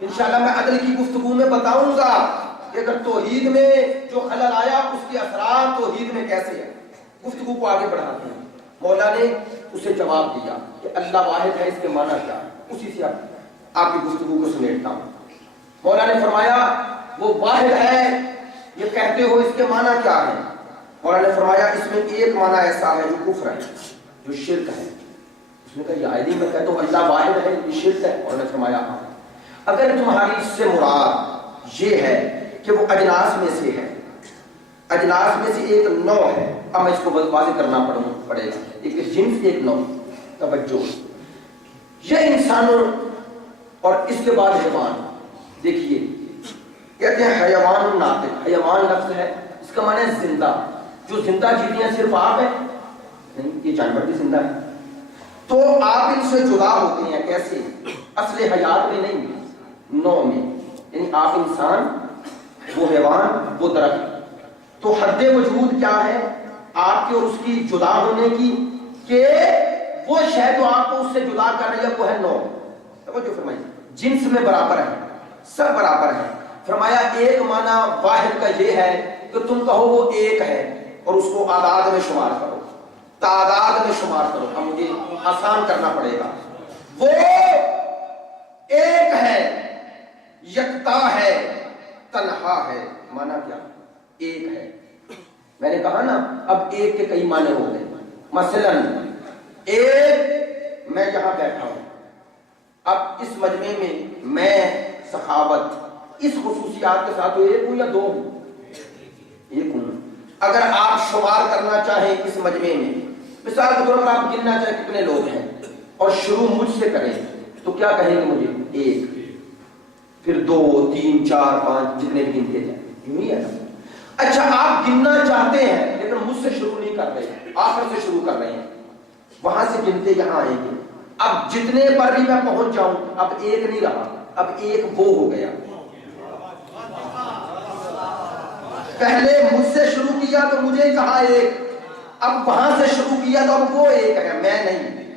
انشاءاللہ میں اگلی کی گفتگو میں بتاؤں گا کہ اگر توحید میں جو خلل آیا اس کے اثرات توحید میں کیسے ہیں۔ گفتگو کو آگے بڑھاتے ہیں، مولا نے اسے جواب دیا کہ اللہ واحد ہے، اس کے معنی کیا ہے، اسی سے آپ کی گفتگو کو سمیٹتا ہوں۔ مولا نے فرمایا وہ واحد ہے یہ کہتے ہو اس کے معنی کیا ہے؟ مولا نے فرمایا اس میں ایک معنی ایسا ہے جو کفر ہے، جو شرک ہے۔ اس نے کہا یا علی میں کہتا ہوں اللہ واحد ہے یہ شرک ہے؟ مولا نے فرمایا ہاں، اگر تمہاری اس سے مراد یہ ہے کہ وہ اجناس میں سے ہے، اجناس میں سے ایک نوع ہے، اب میں اس کو واضح کرنا پڑے گا، ایک جنس ایک نوع، توجہ، یہ انسانوں اور اس کے بعد حیوان، دیکھیے کہتے ہیں حیوان ناطق، حیوان لفظ ہے اس کا معنی ہے زندہ، جو زندہ چیزیں صرف آپ ہیں نہیں، یہ جانور بھی زندہ ہے، تو آپ ان سے جدا ہوتے ہیں کیسے؟ اصل حیات میں نہیں، نوع میں، یعنی آپ انسان، وہ حیوان، وہ درخت، تو حد وجود کیا ہے آپ کے اور اس کی جدا ہونے کی کہ وہ شے جو آپ کو اس سے جدا کر رہی ہے وہ ہے نوع۔ توجہ فرمائیے، جنس میں برابر ہے، سب برابر ہے۔ فرمایا ایک معنی واحد کا یہ ہے کہ تم کہو وہ ایک ہے اور اس کو اعداد میں شمار کرو، تعداد میں شمار کرو، اب مجھے آسان کرنا پڑے گا، وہ ایک ہے، یکتا ہے، تنہا ہے۔ معنی کیا؟ ایک ہے۔ میں نے کہا نا اب ایک کے کئی معنی ہو گئے، مثلا ایک میں یہاں بیٹھا ہوں، اب اس مجمع میں میں سخاوت اس خصوصیات کے ساتھ ایک ہوں یا دو ہوں؟ ایک ہوں۔ اگر آپ شمار کرنا چاہیں اس مجمع میں، مثال کے طور پر آپ گننا چاہیں کتنے لوگ ہیں اور شروع مجھ سے کریں تو کیا کہیں گے مجھے؟ ایک، پھر دو، تین، چار، پانچ، جتنے بھی گنتے جائیں، یوں ہی ہے نا۔ اچھا آپ گننا چاہتے ہیں لیکن مجھ سے شروع نہیں کر رہے، آخر سے شروع کر رہے ہیں، وہاں سے گنتے یہاں آئیں گے، اب جتنے پر بھی میں پہنچ جاؤں اب ایک نہیں رہا، اب ایک وہ ہو گیا۔ پہلے مجھ سے شروع کیا تو مجھے کہا ایک، اب وہاں سے شروع کیا تو اب وہ ایک ہے، میں نہیں۔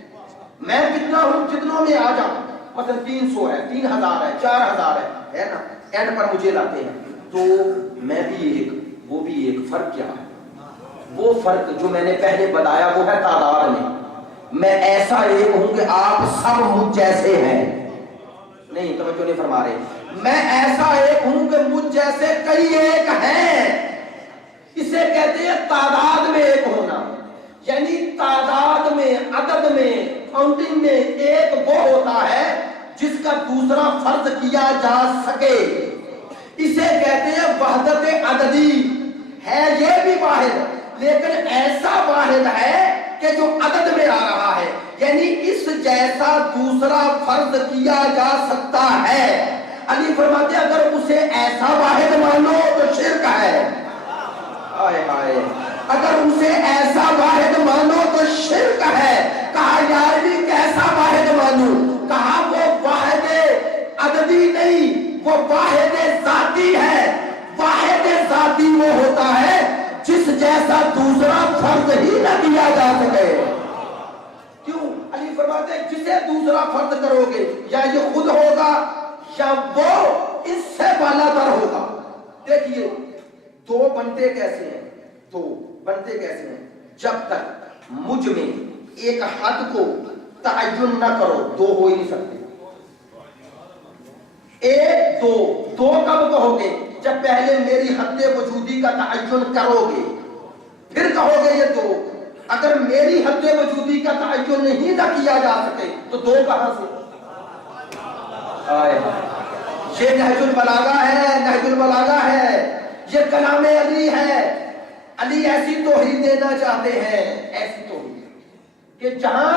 میں کتنا ہوں؟ جتنوں میں آ جاؤں، مثلا 300 ہے، 3000 ہے، 4000 ہے نا، اینڈ پر مجھے لاتے ہیں تو میں بھی ایک وہ بھی ایک، فرق کیا ہے؟ وہ فرق جو میں نے پہلے بتایا وہ ہے تعداد میں ایسا ایک ہوں کہ آپ سب مجھ جیسے ہیں. نہیں توجہ نہیں فرما رہے. میں ایسا ایک ہوں کہ مجھ جیسے کئی ایک ہیں. اسے کہتے ہیں تعداد میں ایک ہونا. یعنی تعداد میں، عدد میں، کاؤنٹنگ میں ایک وہ ہوتا ہے جس کا دوسرا فرض کیا جا سکے. اسے کہتے ہیں وحدت عددی. ہے یہ بھی واحد لیکن ایسا واحد ہے کہ جو عدد میں آ رہا ہے. یعنی اس جیسا دوسرا فرض کیا جا سکتا ہے. علی فرماتے ہیں اگر اسے ایسا واحد مانو تو شرک ہے. ہائے ہائے. اگر اسے ایسا واحد مانو تو شرک ہے. کہا یار بھی کیسا واحد مانوں؟ کہا وہ واحد عددی نہیں، وہ واحد ذاتی ہے. واحد ذاتی وہ ہوتا ہے جس جیسا دوسرا فرض ہی نہ کیا جا سکے. کیوں؟ علی فرماتے ہیں جسے دوسرا فرض کرو گے یا یہ خود ہوگا یا وہ اس سے بالا تر ہوگا. دیکھیے دو بنتے کیسے ہیں؟ دو بنتے کیسے ہیں؟ جب تک مجھ میں ایک حد کو تعین نہ کرو دو ہو ہی نہیں سکتے. ایک دو دو کب کہو گے؟ جب پہلے میری حد وجودی کا تعین کرو گے پھر کہو گے یہ دو. اگر میری حد وجودی کا تعین نہیں نہ کیا جا سکے تو دو کہاں سے؟ یہ نہج البلاغہ ہے، نہج البلاغہ ہے، یہ کلام علی ہے. علی ایسی توحید دینا چاہتے ہیں، ایسی توحید کہ جہاں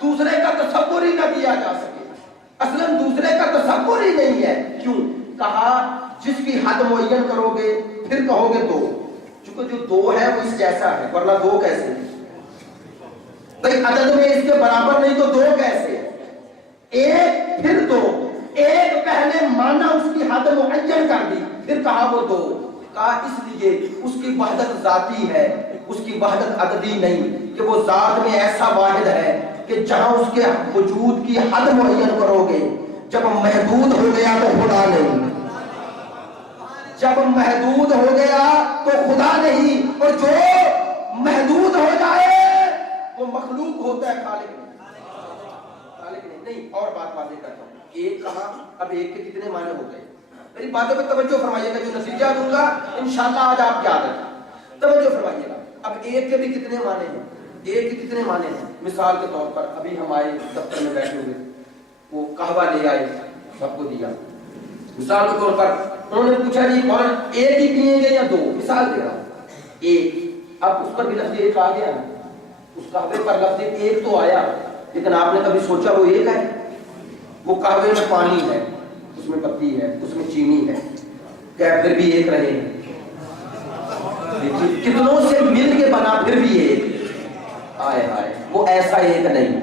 دوسرے کا تصور ہی نہ کیا جا سکے. اصلا دوسرے کا تصور ہی نہیں ہے. کیوں؟ کہا جس کی حد معین کرو گے پھر کہو گے دو. چونکہ جو دو ہے وہ اس جیسا ہے، ورنہ دو کیسے؟ بھئی عدد میں اس کے برابر نہیں تو دو کیسے؟ ایک پھر دو. ایک پہلے مانا اس کی حد معین کر دی پھر کہا وہ دو. کہا اس لیے اس کی وحدت ذاتی ہے، اس کی وحدت عددی نہیں. کہ وہ ذات میں ایسا واحد ہے کہ جہاں اس کے وجود کی حد معین کرو گے جب محدود ہو گیا تو خدا نہیں. جب محدود ہو گیا تو خدا نہیں. اور جو محدود ہو جائے وہ مخلوق ہوتا ہے، خالق نہیں. نہیں اور بات واضح کرتا ہوں. ایک کہا، اب ایک کے کتنے معنی ہو گئے؟ میری باتوں پہ توجہ فرمائیے گا. جو نتیجہ دوں گا انشاءاللہ آج آپ یاد رکھیں. توجہ فرمائیے گا. اب ایک کے بھی کتنے معنی ہیں؟ ایک کے کتنے معنی ہیں؟ مثال کے طور پر ابھی ہم آئے دفتر میں بیٹھے ہوئے، وہ قہوہ لے آئے سب کو دیا. مثال کے طور پر انہوں نے پوچھا جی کون ایک ہی پیئیں گے یا دو؟ مثال دے رہا ہوں ایک. اب اس پر بھی لفظ ایک آ گیا، اس قہوے پر لفظ ایک تو آیا لیکن آپ نے کبھی سوچا وہ ایک ہے؟ وہ قہوے میں پانی ہے، اس میں پتی ہے، اس میں چینی ہے، کیا پھر بھی ایک رہے ہیں؟ کتنوں سے مل کے بنا پھر بھی ایک. آئے آئے وہ ایسا ایک نہیں.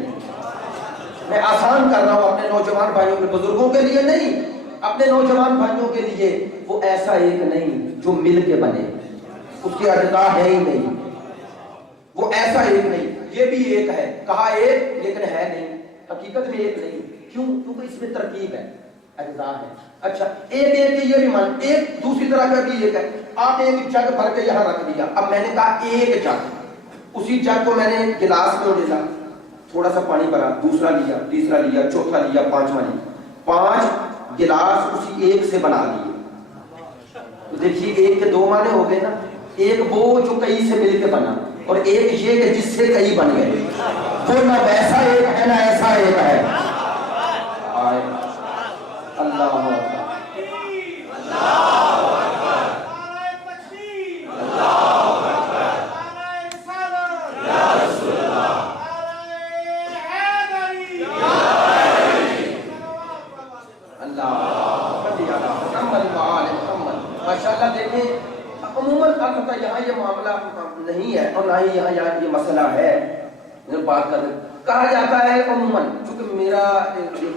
میں آسان کر رہا ہوں اپنے نوجوان بھائیوں کے، بزرگوں کے لیے نہیں، اپنے نوجوان بھائیوں کے لیے. وہ ایسا ایک نہیں جو مل کے بنے، اس کے اجزاء ہے ہی نہیں. وہ ایسا ایک نہیں. یہ بھی ایک ہے، کہا ایک لیکن ہے نہیں، حقیقت میں ایک نہیں. کیوں؟ کیونکہ اس میں ترکیب ہے، اجزاء ہے. اچھا ایک ایک یہ بھی مان. ایک دوسری طرح کا بھی ایک ہے. آپ ایک جگ بھر کے یہاں رکھ دیا. اب میں نے کہا ایک جگ، اسی جگ کو میں نے گلاس میں ڈالا، تھوڑا سا پانی بھرا، دوسرا لیا، تیسرا لیا، چوتھا لیا، پانچواں لیا. 5 گلاس اسی ایک سے بنا لیے. تو دیکھیے ایک کے دو معنی ہو گئے نا. ایک وہ جو کئی سے مل کے بنا، اور ایک یہ کہ جس سے کئی بن گئے. وہ نہ ویسا ایک ہے نہ ایسا ایک ہے. اللہ ماشاءاللہ. دیکھیں عموماً یہاں یہ معاملہ نہیں ہے اور نہ ہی یہاں یہ مسئلہ ہے. بات کر رہے کہا جاتا ہے عموماً، چونکہ میرا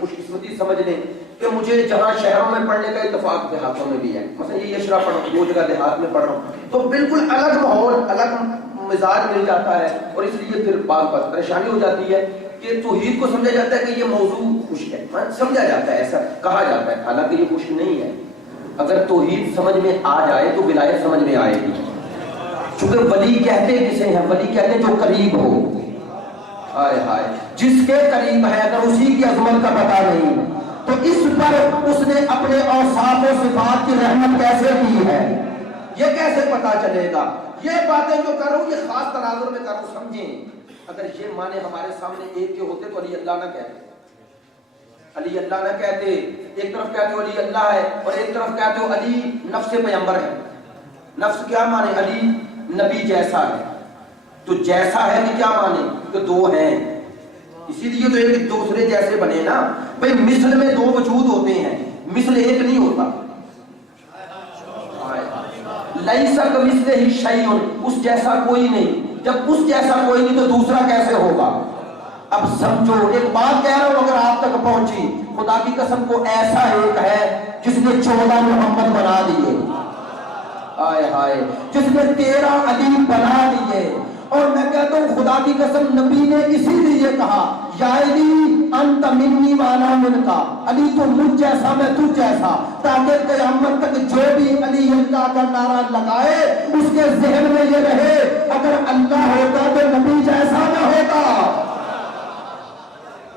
خوش قسمتی سمجھ لیں کہ مجھے جہاں شہروں میں پڑھنے کا اتفاق دیہاتوں میں بھی ہے. مثلا یہ یشرا پڑھ رہا ہوں، 2 جگہ دیہات میں پڑھ رہا ہوں تو بالکل الگ ماحول، الگ مزاج مل جاتا ہے. اور اس لیے پھر بات پریشانی ہو جاتی ہے کہ توحید کو سمجھا جاتا ہے کہ یہ موضوع خشک ہے، سمجھا جاتا ہے، ایسا کہا جاتا ہے، حالانکہ یہ خشک نہیں ہے. اگر توحید سمجھ میں آ جائے تو ولایت سمجھ میں آئے گی. چونکہ ولی کہتے کسے ہیں؟ ولی کہتے ہیں جو قریب ہو. ہائے ہائے، جس کے قریب ہے اگر اسی کی عظمت کا پتہ نہیں تو اس پر اس نے اپنے اوصاف و صفات کی رحمت کیسے کی ہے، یہ کیسے پتا چلے گا؟ یہ باتیں جو کروں یہ خاص تناظر میں کروں، سمجھیں. اگر یہ معنی ہمارے سامنے ایک کے ہوتے تو علی اللہ نہ کہتے، علی اللہ نہ کہتے. ایک طرف کہتے ہو علی اللہ ہے اور ایک طرف کہتے ہو علی نفس پیغمبر ہے. نفس کیا مانے؟ علی نبی جیسا ہے. تو جیسا ہے کہ کیا مانے؟ کہ دو ہیں، اسی لیے تو ایک دوسرے جیسے بنے نا. بھئی مثل میں دو وجود ہوتے ہیں، مثل ایک نہیں ہوتا. لیس کمثلہ شیء، اس جیسا کوئی نہیں. جب اس جیسا کوئی نہیں تو دوسرا کیسے ہوگا؟ اب سمجھو، ایک بات کہہ رہا ہوں اگر آپ تک پہنچی، خدا کی قسم کو ایسا ایک ہے جس نے 14 محمد بنا دیے، آئے ہائے، جس نے 13 علی بنا دیے. اور میں کہتا ہوں خدا کی قسم نبی نے اسی لیے کہا یا علی انت منی وانا منکا، علی تو مجھ جیسا میں تجھ جیسا، تاکہ قیامت تک جو بھی علی اللہ کا نعرہ لگائے اس کے ذہن میں یہ رہے اگر اللہ ہوتا تو نبی جیسا نہ ہوتا،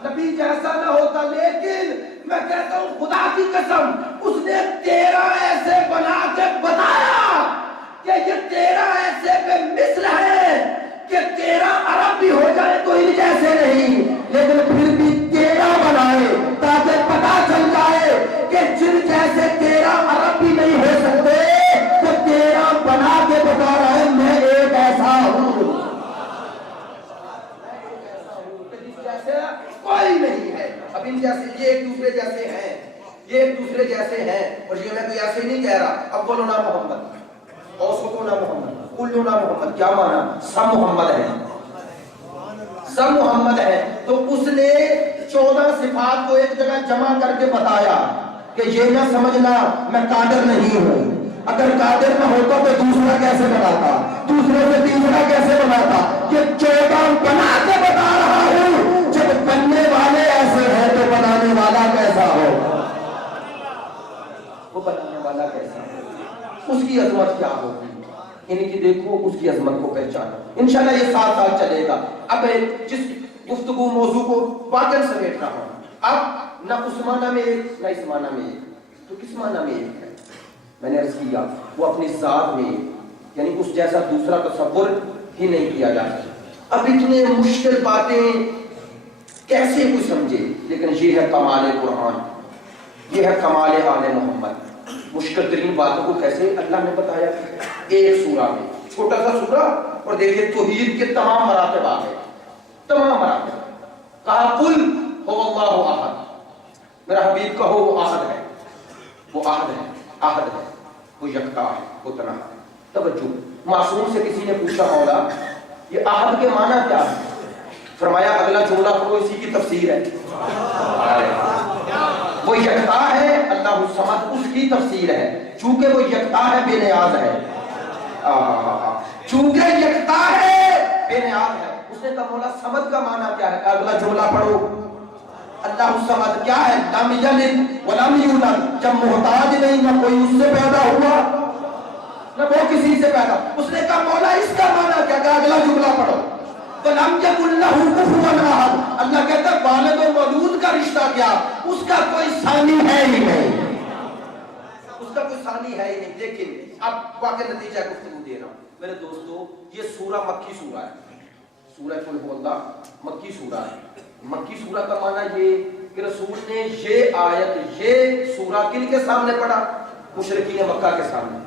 نبی جیسا نہ ہوتا. لیکن میں کہتا ہوں خدا کی قسم اس نے 13 ایسے بنا کے بتایا کہ یہ 13 ایسے بے مثل ہے کہ 13 عرب بھی ہو جائے تو ان جیسے نہیں، لیکن پھر بھی 13 بنائے تاکہ پتا چل جائے کہ جن جیسے 13 عرب بھی نہیں ہو سکتے تو 13 بنا کے بتا رہا ہے میں ایک ایسا ہوں، جیسے کوئی نہیں ہے. اب ان جیسے یہ ایک دوسرے جیسے ہیں، یہ ایک دوسرے جیسے ہیں. اور یہ میں کوئی ایسے نہیں کہہ رہا اب بولو نا محمد، اوصفو نا محمد، کلو نا محمد، کیا مانا؟ سب محمد ہے، سب محمد ہے. تو اس نے 14 صفات کو ایک جگہ جمع کر کے بتایا کہ یہ نہ سمجھنا میں قادر نہیں ہوں، اگر قادر نہ ہوتا تو دوسرا کیسے بناتا، دوسرے سے تیسرا کیسے بناتا. یہ 14 بنا کے بتا رہا ہوں. جب بننے والے ایسے ہیں تو بنانے والا کیسا ہو، وہ بنانے والا کیسا ہو، اس کی عظمت کیا ہوگی. ان کی دیکھو اس کی عظمت کو پہچانو. انشاءاللہ یہ ساتھ ساتھ چلے گا. اب جس گفتگو موضوع کو باطن سمیٹ رہا ہوں، اب نہ اس معنی میں ایک نہ اس معنی میں ایک، تو کس معنی میں ایک ہے؟ میں نے عرض کیا وہ اپنی ذات میں، یعنی اس جیسا دوسرا تصور ہی نہیں کیا جا سکتا. اب اتنے مشکل باتیں کیسے کوئی سمجھے، لیکن یہ ہے کمال قرآن، یہ ہے کمال آل محمد. مشکل ترین باتوں کو کیسے اللہ نے بتایا ایک سورہ میں، چھوٹا سا سورہ، اور دیکھیں توحید کے تمام مراتب آ گئے، تمام مراتب. کہا قل هو اللہ احد، میرا حبیب کہو وہ احد ہے، وہ احد ہے، احد ہے، وہ یکتا ہے، وہ تنہا ہے. توجہ، معصوم سے کسی نے پوچھا مولا یہ احد کے معنی کیا ہے؟ فرمایا اگلا جملہ پڑھو اسی کی تفسیر ہے. وہ یکتا ہے اللہ الصمد، اس کی تفسیر ہے. چونکہ وہ یکتا ہے بے نیاز ہے، چونکہ یکتا ہے بے نیاز ہے. اس نے کہا مولا صمد کا معنی کیا ہے؟ اگلا جملہ پڑھو. اللہ الصمد کیا ہے؟ لم یلد ولم یولد، جب محتاج نہیں نہ کوئی اس سے پیدا ہوا نہ وہ کسی سے پیدا. اس نے کہا مولا اس کا معنی کیا؟ کہ اگلا جملہ پڑھو. وَلَمْ يَكُنْ لَهُ كُفُوًا أَحَدٌ، اللہ کہتا ہے والد و مولود کا رشتہ کیا، اس کا کوئی ثانی ہے ہی نہیں، اس کا کوئی ثانی ہے ہی نہیں. لیکن اب واقع نتیجہ گفتگو دے رہا ہوں میرے دوستو. یہ سورہ مکی سورہ ہے، سورہ قل هو اللہ مکی سورہ ہے. مکی سورہ کا معنی یہ کہ رسول نے یہ آیت یہ سورہ کن کے سامنے پڑھا؟ مشرکین مکہ کے سامنے.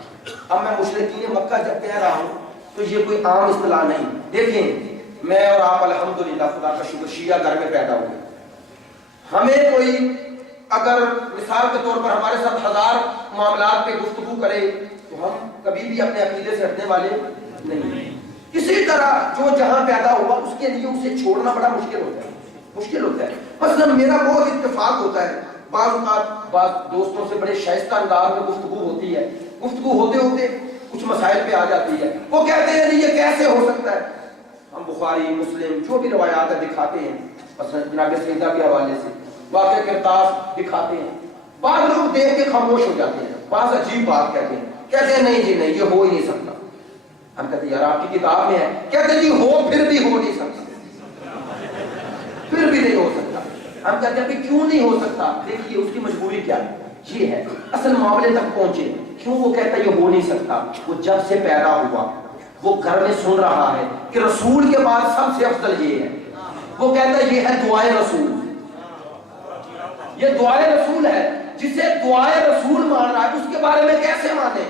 اب میں مشرکین مکہ جب کہہ رہا ہوں تو یہ کوئی عام اصطلاح نہیں. دیکھیں میں اور آپ الحمدللہ خدا کا شکر شیعہ گھر میں پیدا ہوئے. ہمیں کوئی اگر مثال کے طور پر ہمارے ساتھ 1000 معاملات پہ گفتگو کرے تو ہم کبھی بھی اپنے عقیدے سے ہٹنے والے نہیں. اسی طرح جو جہاں پیدا ہوا اس کے لیے اسے چھوڑنا بڑا مشکل ہوتا ہے، مشکل ہوتا ہے. مثلا میرا بہت اتفاق ہوتا ہے، بعض اوقات بعض دوستوں سے بڑے شائستہ انداز میں گفتگو ہوتی ہے، گفتگو ہوتے ہوتے کچھ مسائل پہ آ جاتی ہے. وہ کہتے ہیں یہ کیسے ہو سکتا ہے. ہم بخاری مسلم جو بھی روایات دکھاتے ہیں، مثلا جناب سیدہ کے حوالے سے واقع کرتاس دکھاتے ہیں. بعض لوگ دیکھ کے خاموش ہو جاتے ہیں، بعض عجیب بات کہتے ہیں نہیں جی نہیں یہ ہو ہی نہیں سکتا. ہم کہتے یار آپ کی کتاب میں ہے. کہتے جی ہو پھر بھی ہو نہیں سکتا, پھر بھی نہیں ہو سکتا. ہم کہتے ہیں کہ کیوں نہیں ہو سکتا؟ دیکھیے اس کی مجبوری کیا ہے, یہ ہے اصل معاملے تک پہنچے. کیوں وہ کہتا ہے یہ ہو نہیں سکتا؟ وہ جب سے پیدا ہوا وہ گھر میں سن رہا ہے کہ رسول کے بعد سب سے افضل یہ ہے. وہ کہتا ہے یہ ہے دعائے رسول, یہ دعائے رسول ہے. جسے دعائے رسول مان رہا ہے اس کے بارے میں کیسے مانے؟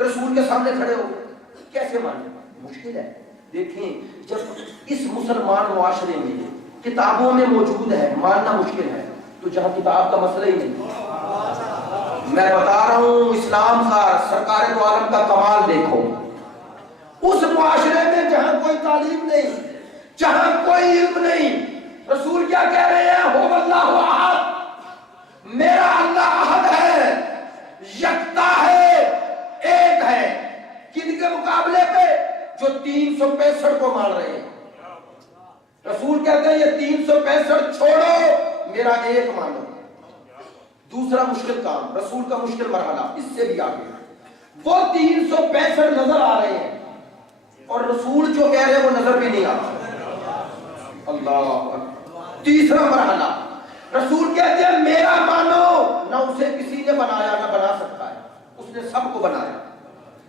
رسول کے سامنے کھڑے ہو کیسے مانے؟ مشکل ہے. دیکھیں جب اس مسلمان معاشرے میں کتابوں میں موجود ہے, ماننا مشکل ہے, تو جہاں کتاب کا مسئلہ ہی نہیں. میں بتا رہا ہوں اسلام کا سرکار دو عالم کا کمال دیکھو. اس معاشرے میں جہاں کوئی تعلیم نہیں, جہاں کوئی علم نہیں, رسول کیا کہہ رہے ہیں؟ ہو اللہ احد, میرا اللہ احد ہے, یکتا ہے, ایک ہے. کن کے مقابلے پہ؟ جو 365 کو مان رہے ہیں. رسول کہتے ہیں یہ 365 چھوڑو, میرا ایک مانو. دوسرا مشکل کام, رسول کا مشکل مرحلہ اس سے بھی آگے. وہ 365 نظر آ رہے ہیں اور رسول جو کہہ رہے ہیں وہ نظر بھی نہیں آتا. اللہ. تیسرا مرحلہ, رسول کہتے ہیں میرا مانو, نہ اسے کسی نے بنایا نہ بنا سکتا ہے, اس نے سب کو بنایا.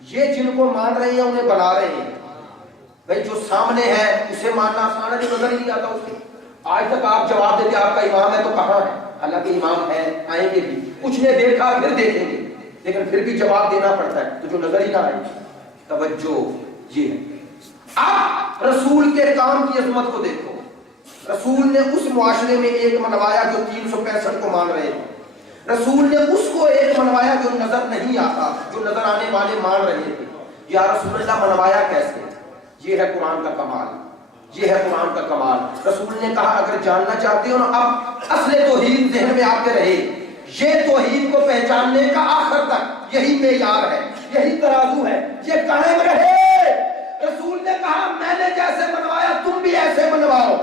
یہ جن کو مان رہے ہیں انہیں بنا رہے ہیں. بھائی جو سامنے ہے اسے ماننا آسان ہے, جو نظر ہی نہیں آتا اس کے. آج تک آپ جواب دیتے آپ کا امام ہے تو کہاں ہے؟ حالانکہ امام ہے, آئیں گے بھی, کچھ نے دیکھا پھر دیکھیں گے, لیکن پھر بھی جواب دینا پڑتا ہے. تو جو نظر ہی نہ آئے, توجہ یہ ہے. اب رسول کے کام کی عظمت کو دیکھو. رسول نے اس معاشرے میں ایک منوایا جو 365 کو مان رہے ہیں. رسول نے اس کو ایک منوایا جو نظر نہیں آتا, جو نظر آنے والے مان رہے تھے. یا رسول اللہ منوایا کیسے؟ یہ ہے قرآن کا کمال, یہ ہے قرآن کا کمال. رسول نے کہا اگر جاننا چاہتے ہو نا, اب اصل توحید ذہن میں آپ کے رہے, یہ توحید کو پہچاننے کا آخر تک یہی معیار ہے, یہی ترازو ہے, یہ قائم رہے. رسول نے کہا میں نے جیسے منوایا تم بھی ایسے منواؤ.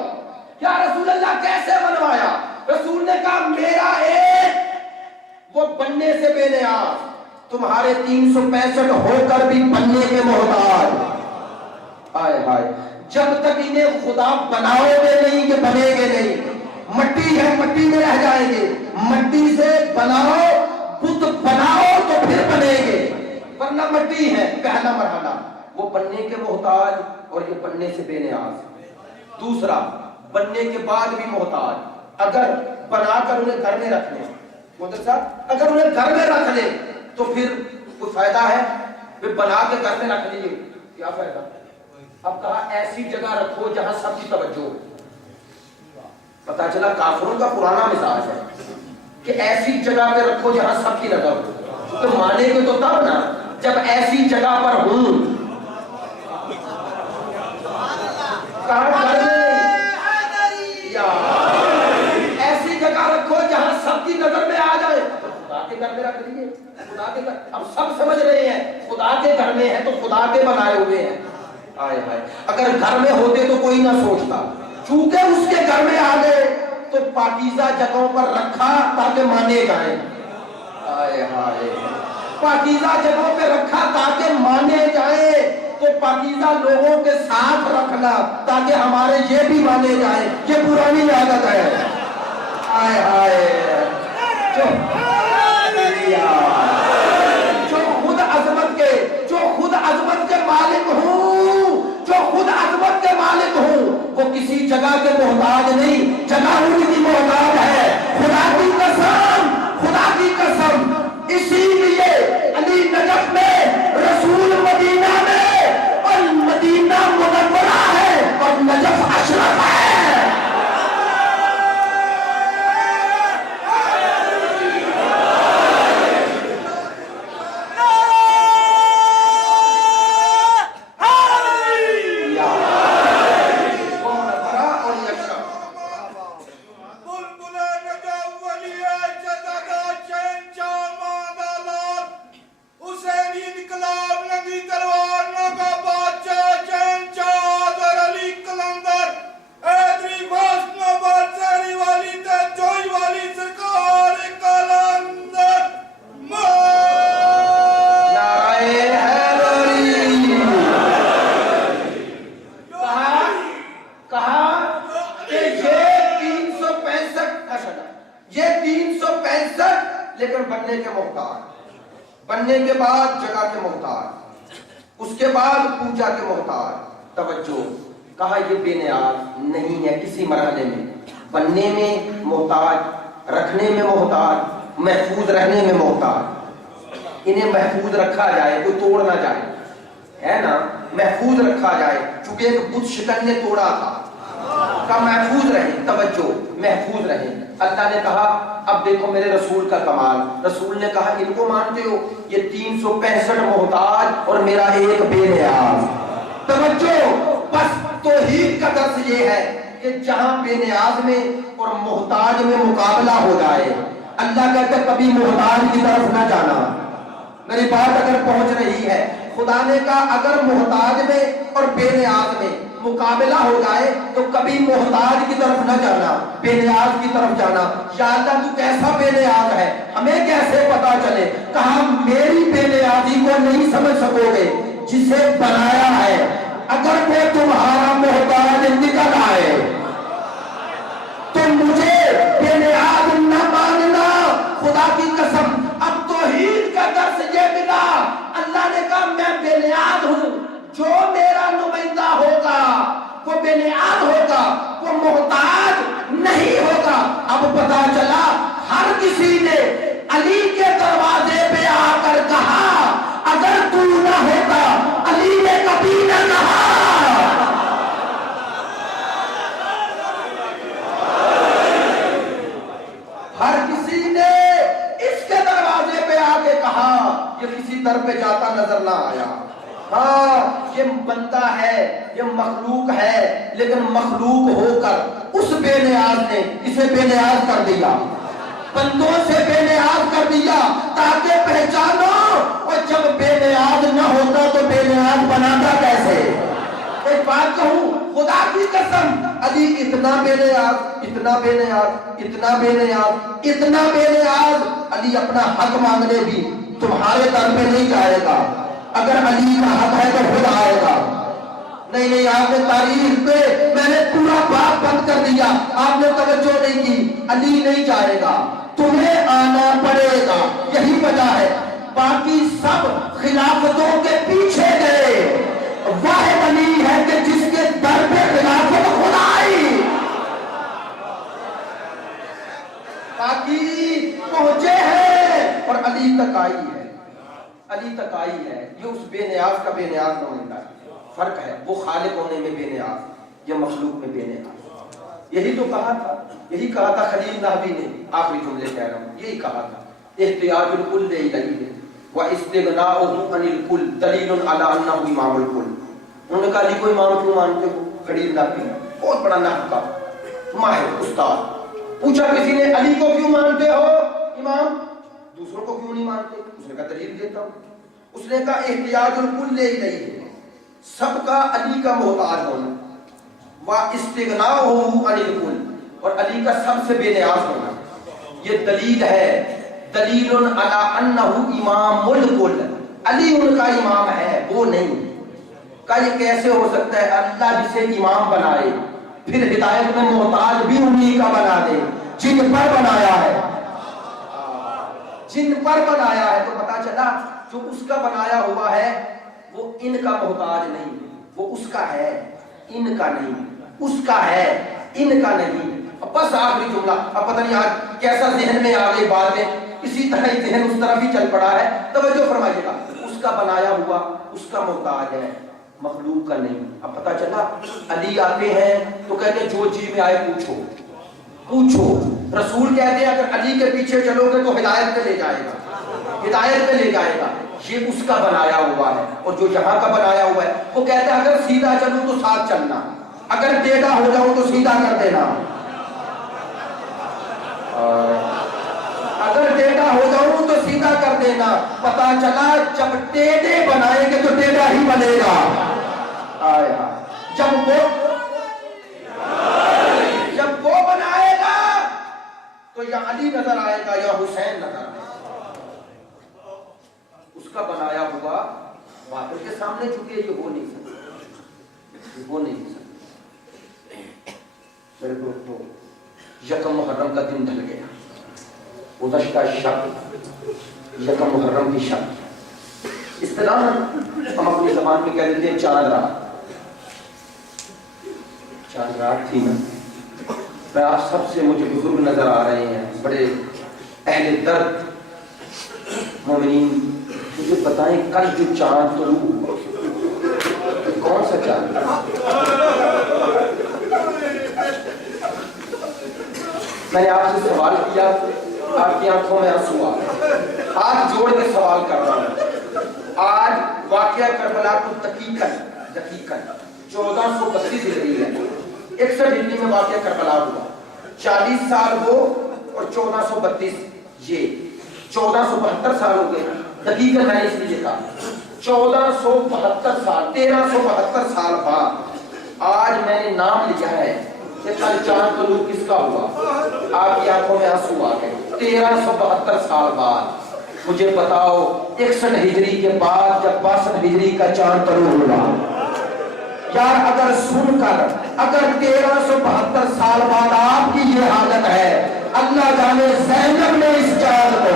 یا رسول اللہ کیسے منوایا؟ رسول نے کہا میرا ایک وہ بننے سے بے نیاز, تمہارے 365 ہو کر بھی بننے کے محتاج. ہائے ہائے, جب تک انہیں خدا بناؤ گے نہیں کہ بنے گے نہیں. مٹی ہے, مٹی میں رہ جائیں گے. مٹی سے بناؤ, بت بناؤ تو پھر بنیں گے, ورنہ مٹی ہے. پہلا مرحلہ وہ بننے کے محتاج اور یہ بننے سے بے نیاز. دوسرا بننے کے بعد بھی محتاج. اگر بنا کر انہیں گھر میں رکھ لیں, اگر انہیں گھر میں رکھ لیں تو پھر کوئی فائدہ ہے؟ پھر بنا کے گھر میں رکھ لیجیے, کیا فائدہ؟ اب کہا ایسی جگہ رکھو جہاں سب کی توجہ ہو. پتا چلا کافروں کا پرانا مزاج ہے کہ ایسی جگہ پہ رکھو جہاں سب کی نظر ہو. تو مانیں گے تو تب نا جب ایسی جگہ پر ہوں. ایسی جگہ رکھو جہاں سب کی نظر میں آ جائے. خدا کے گھر میں رکھ لیجیے, خدا کے گھر. اب سب سمجھ رہے ہیں خدا کے گھر میں ہے تو خدا کے بنائے ہوئے ہیں. آئے ہائے, اگر گھر میں ہوتے تو کوئی نہ سوچتا, چونکہ اس کے گھر میں آ گئے تو پاکیزہ جگہوں پر رکھا تاکہ مانے جائیں. آئے ہائے, پاکیزہ جگہوں پہ رکھا تاکہ مانے جائیں. تو پاکیزہ لوگوں کے ساتھ رکھنا تاکہ ہمارے یہ بھی مانے جائیں. یہ پرانی عادت ہے. آئے ہائے, جو خود عظمت کے مالک ہوں, جو خود عظمت کے مالک ہوں, وہ کسی جگہ کے محتاج نہیں, جگہ ان کی محتاج ہے. خدا کی قسم, خدا کی قسم. اسی لیے علی نجف میں, رسول مدینہ میں, اور مدینہ منورہ ہے اور نجف اشرف ہے. حسینی لیکن بننے کے محتاج، بننے کے بعد جگہ کے محتاج، اس کے بعد پوجا کے محتاج۔ توجہ، کہا یہ بے نیاز نہیں ہے کسی مرحلے میں، بننے میں محتاج، رکھنے میں محتاج، محفوظ رہنے میں محتاج۔ انہیں محفوظ رکھا جائے، کوئی توڑ نہ جائے، ہے نا، محفوظ رکھا جائے، چونکہ ایک بت شکن نے توڑا تھا، کہا محفوظ رہیں۔ توجہ، محفوظ رہیں۔ اللہ نے کہا اب دیکھو میرے رسول کا کمال، رسول نے کہا ان کو مانتے ہو؟ یہ 365 محتاج اور میرا ایک بے نیاز۔ توجہ، بس توحید کا درس یہ ہے کہ جہاں بے نیاز میں اور محتاج میں مقابلہ ہو جائے، اللہ کہتا ہے کبھی محتاج کی طرف نہ جانا۔ میری بات اگر پہنچ رہی ہے، خدا نے کہا اگر محتاج میں اور بے نیاز میں مقابلہ ہو جائے تو کبھی محتاج کی طرف نہ جانا، بے نیاز کی طرف جانا۔ یا اللہ تو کیسا بے نیاز ہے، ہمیں کیسے پتا چلے؟ کہا میری بے نیازی کو نہیں سمجھ سکو گے، جسے بنایا ہے اگر وہ تمہارا محتاج نکل آئے تو مجھے بے نیاز نہ ماننا۔ خدا کی قسم، اب توحید کا درس یہ ملا، اللہ نے کہا میں بے نیاز ہوں، جو میرا نمائندہ ہوگا وہ بے نیاز ہوگا، وہ محتاج نہیں ہوگا۔ اب پتا چلا ہر کسی نے علی کے دروازے پہ آ کر کہا اگر تو نہ ہوتا، علی نے کبھی نہ کہا۔ ہر کسی نے اس کے دروازے پہ آ کے کہا، یہ کسی در پہ جاتا نظر نہ آیا۔ ہاں یہ بندہ ہے، یہ مخلوق ہے، لیکن مخلوق ہو کر اس بے نیاز نے اسے بے نیاز کر دیا، بندوں سے بے نیاز کر دیا تاکہ پہچانو۔ اور جب بے نیاز نہ ہوتا تو بے نیاز بناتا کیسے؟ ایک بات کہوں، خدا کی قسم، علی اتنا بے نیاز، اتنا بے نیاز، اتنا بے نیاز، اتنا بے نیاز، علی اپنا حق مانگنے بھی تمہارے در پہ نہیں جائے گا۔ اگر علی کا حق ہے تو خود آئے گا۔ نہیں نہیں، آپ نے تاریخ پہ میں نے پورا باب بند کر دیا، آپ نے توجہ نہیں کی۔ علی نہیں جائے گا، تمہیں آنا پڑے گا، یہی وجہ ہے۔ باقی سب خلافتوں کے پیچھے گئے، واحد علی ہے کہ جس کے در پہ خلافت خود آئی۔ باقی پہنچے ہیں اور علی تک آئی ہے، علی تک آئی ہے۔ یہ اس بے نیاز کا بے نیاز نہ ہوتا ہے، فرق ہے۔ وہ خالق ہونے میں بے نیاز، یہ مخلوق میں بے نیاز۔ یہی تو کہا تھا، یہی کہا تھا خلیل نحوی نے، آخری جملے کہہ رہا ہوں، یہی کہا تھا احتیاج الکل الیہ واستغناؤہ عن الکل دلیل علی انہ امام الکل۔ انہوں نے کہا علی کو امام کیوں مانتے ہو؟ خلیل نحوی بہت بڑا نحو کا ماہر استاد، پوچھا کسی نے علی کو کیوں مانتے ہو امام، دوسروں کو کیوں نہیں مانتے؟ اس نے کہا دلیل دیتا ہوں۔ اس نے کہا احتیاج الکل الیہ، سب کا علی کا محتاج ہونا، واستغناؤہ عن الکل، اور علی کا سب سے بے نیاز ہونا، یہ دلیل ہے، دلیل علی انہ امام الکل، علی ان کا امام ہے، وہ نہیں۔ کہ یہ کیسے ہو سکتا ہے؟ اللہ جسے امام بنائے پھر ہدایت میں محتاج بھی انہی کا بنا دے جن پر بنایا ہے، جن پر بنایا ہے۔ تو پتا چلا جو اس کا بنایا ہوا ہے وہ ان کا محتاج نہیں، وہ اس کا ہے، ان کا نہیں، اس کا ہے، ان کا نہیں۔ بس آخری جملہ، اب پتہ نہیں آج کیسا ذہن میں آ گئی باتیں، اسی طرح ہی ذہن اس طرف ہی چل پڑا ہے۔ توجہ فرمائیے گا، اس کا بنایا ہوا اس کا محتاج ہے، مخلوق کا نہیں۔ اب پتہ چلا علی آتے ہیں تو کہتے ہیں جو جی میں آئے پوچھو پوچھو۔ رسول کہتے ہیں اگر علی کے پیچھے چلو گے تو ہدایت پہ لے جائے گا، ہدایت پہ لے جائے گا، یہ اس کا بنایا ہوا ہے۔ اور جو یہاں کا بنایا ہوا ہے وہ کہتا ہے اگر سیدھا چلوں تو ساتھ چلنا، اگر ٹیڑھا ہو جاؤں تو سیدھا کر دینا، اگر ٹیڑھا ہو جاؤں تو سیدھا کر دینا۔ پتا چلا جب ٹیڑھے بنائیں گے تو ٹیڑھا ہی بنے گا۔ جب وہ بنائے گا تو یا علی نظر آئے گا یا حسین نظر آئے گا۔ اس کا بنایا ہوا باطل کے سامنے چکے یہ ہو نہیں سکتا، یہ ہو نہیں سکتا۔ میرے دوستو، یکم محرم کا دن ڈھل گیا، گزشتہ شب یکم محرم کی شب، اصطلاح ہم اپنی زبان میں کہہ دیتے ہیں چاند رات۔ چاند رات تھی نا، میں آپ سب سے، مجھے بزرگ نظر آ رہے ہیں، بڑے اہل درد مومنین، مجھے بتائیں کل جو چاند طلوع ہوا کون سا چاند؟ میں نے آپ سے سوال کیا، آپ کی آنکھوں میں آنسو آ گئے۔ ہاتھ جوڑ کے سوال کر رہا ہوں، آج واقعہ کربلا کو دقیقاً 1432 ہجری ہے، 61 ہجری میں واقعہ کربلا ہوا، 40 سال وہ اور 1432، یہ 1472 سال ہو گئے۔ دقیقاً میں نے اس لیے کہا 1472 سال، 1372 سال بعد آج میں نے نام لیا ہے کہ کل چاند طلوع کس کا ہوا؟ آپ کی آنکھوں میں آنسو آ گئے۔ 1372 سال بعد مجھے بتاؤ 61 ہجری کے بعد جب 62 ہجری کا چاند طلوع ہوا، یار اگر سن کر، اگر 1372 سال بعد آپ کی یہ حالت ہے، اللہ جانے زینب نے اس چاند کو،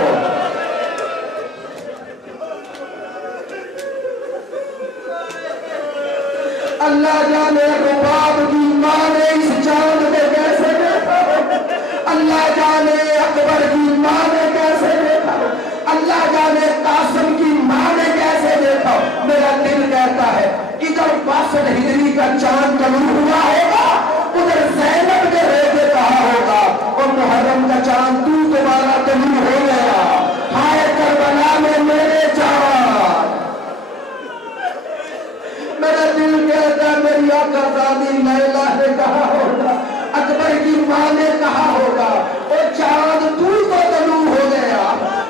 اللہ جانے رباب کی ماں نے اس چاند کو کیسے دیکھا، اللہ جانے اکبر کی ماں نے کیسے دیکھا، اللہ جانے قاسم کی ماں نے کیسے دیکھا۔ میرا دل کہتا ہے ادھر 62 ہجری کا چاند طلوع ہوا ہوگا، ادھر زینب نے روزے کہا ہوگا، اور محرم کا چاند تو دوبارہ طلوع ہو گیا، ہائے کربلا میں میرے جان۔ میرا دل کہتا ہے میری آقازادی لیلا نے کہا ہوگا، اکبر کی ماں نے کہا ہوگا، اور چاند تو طلوع ہو گیا،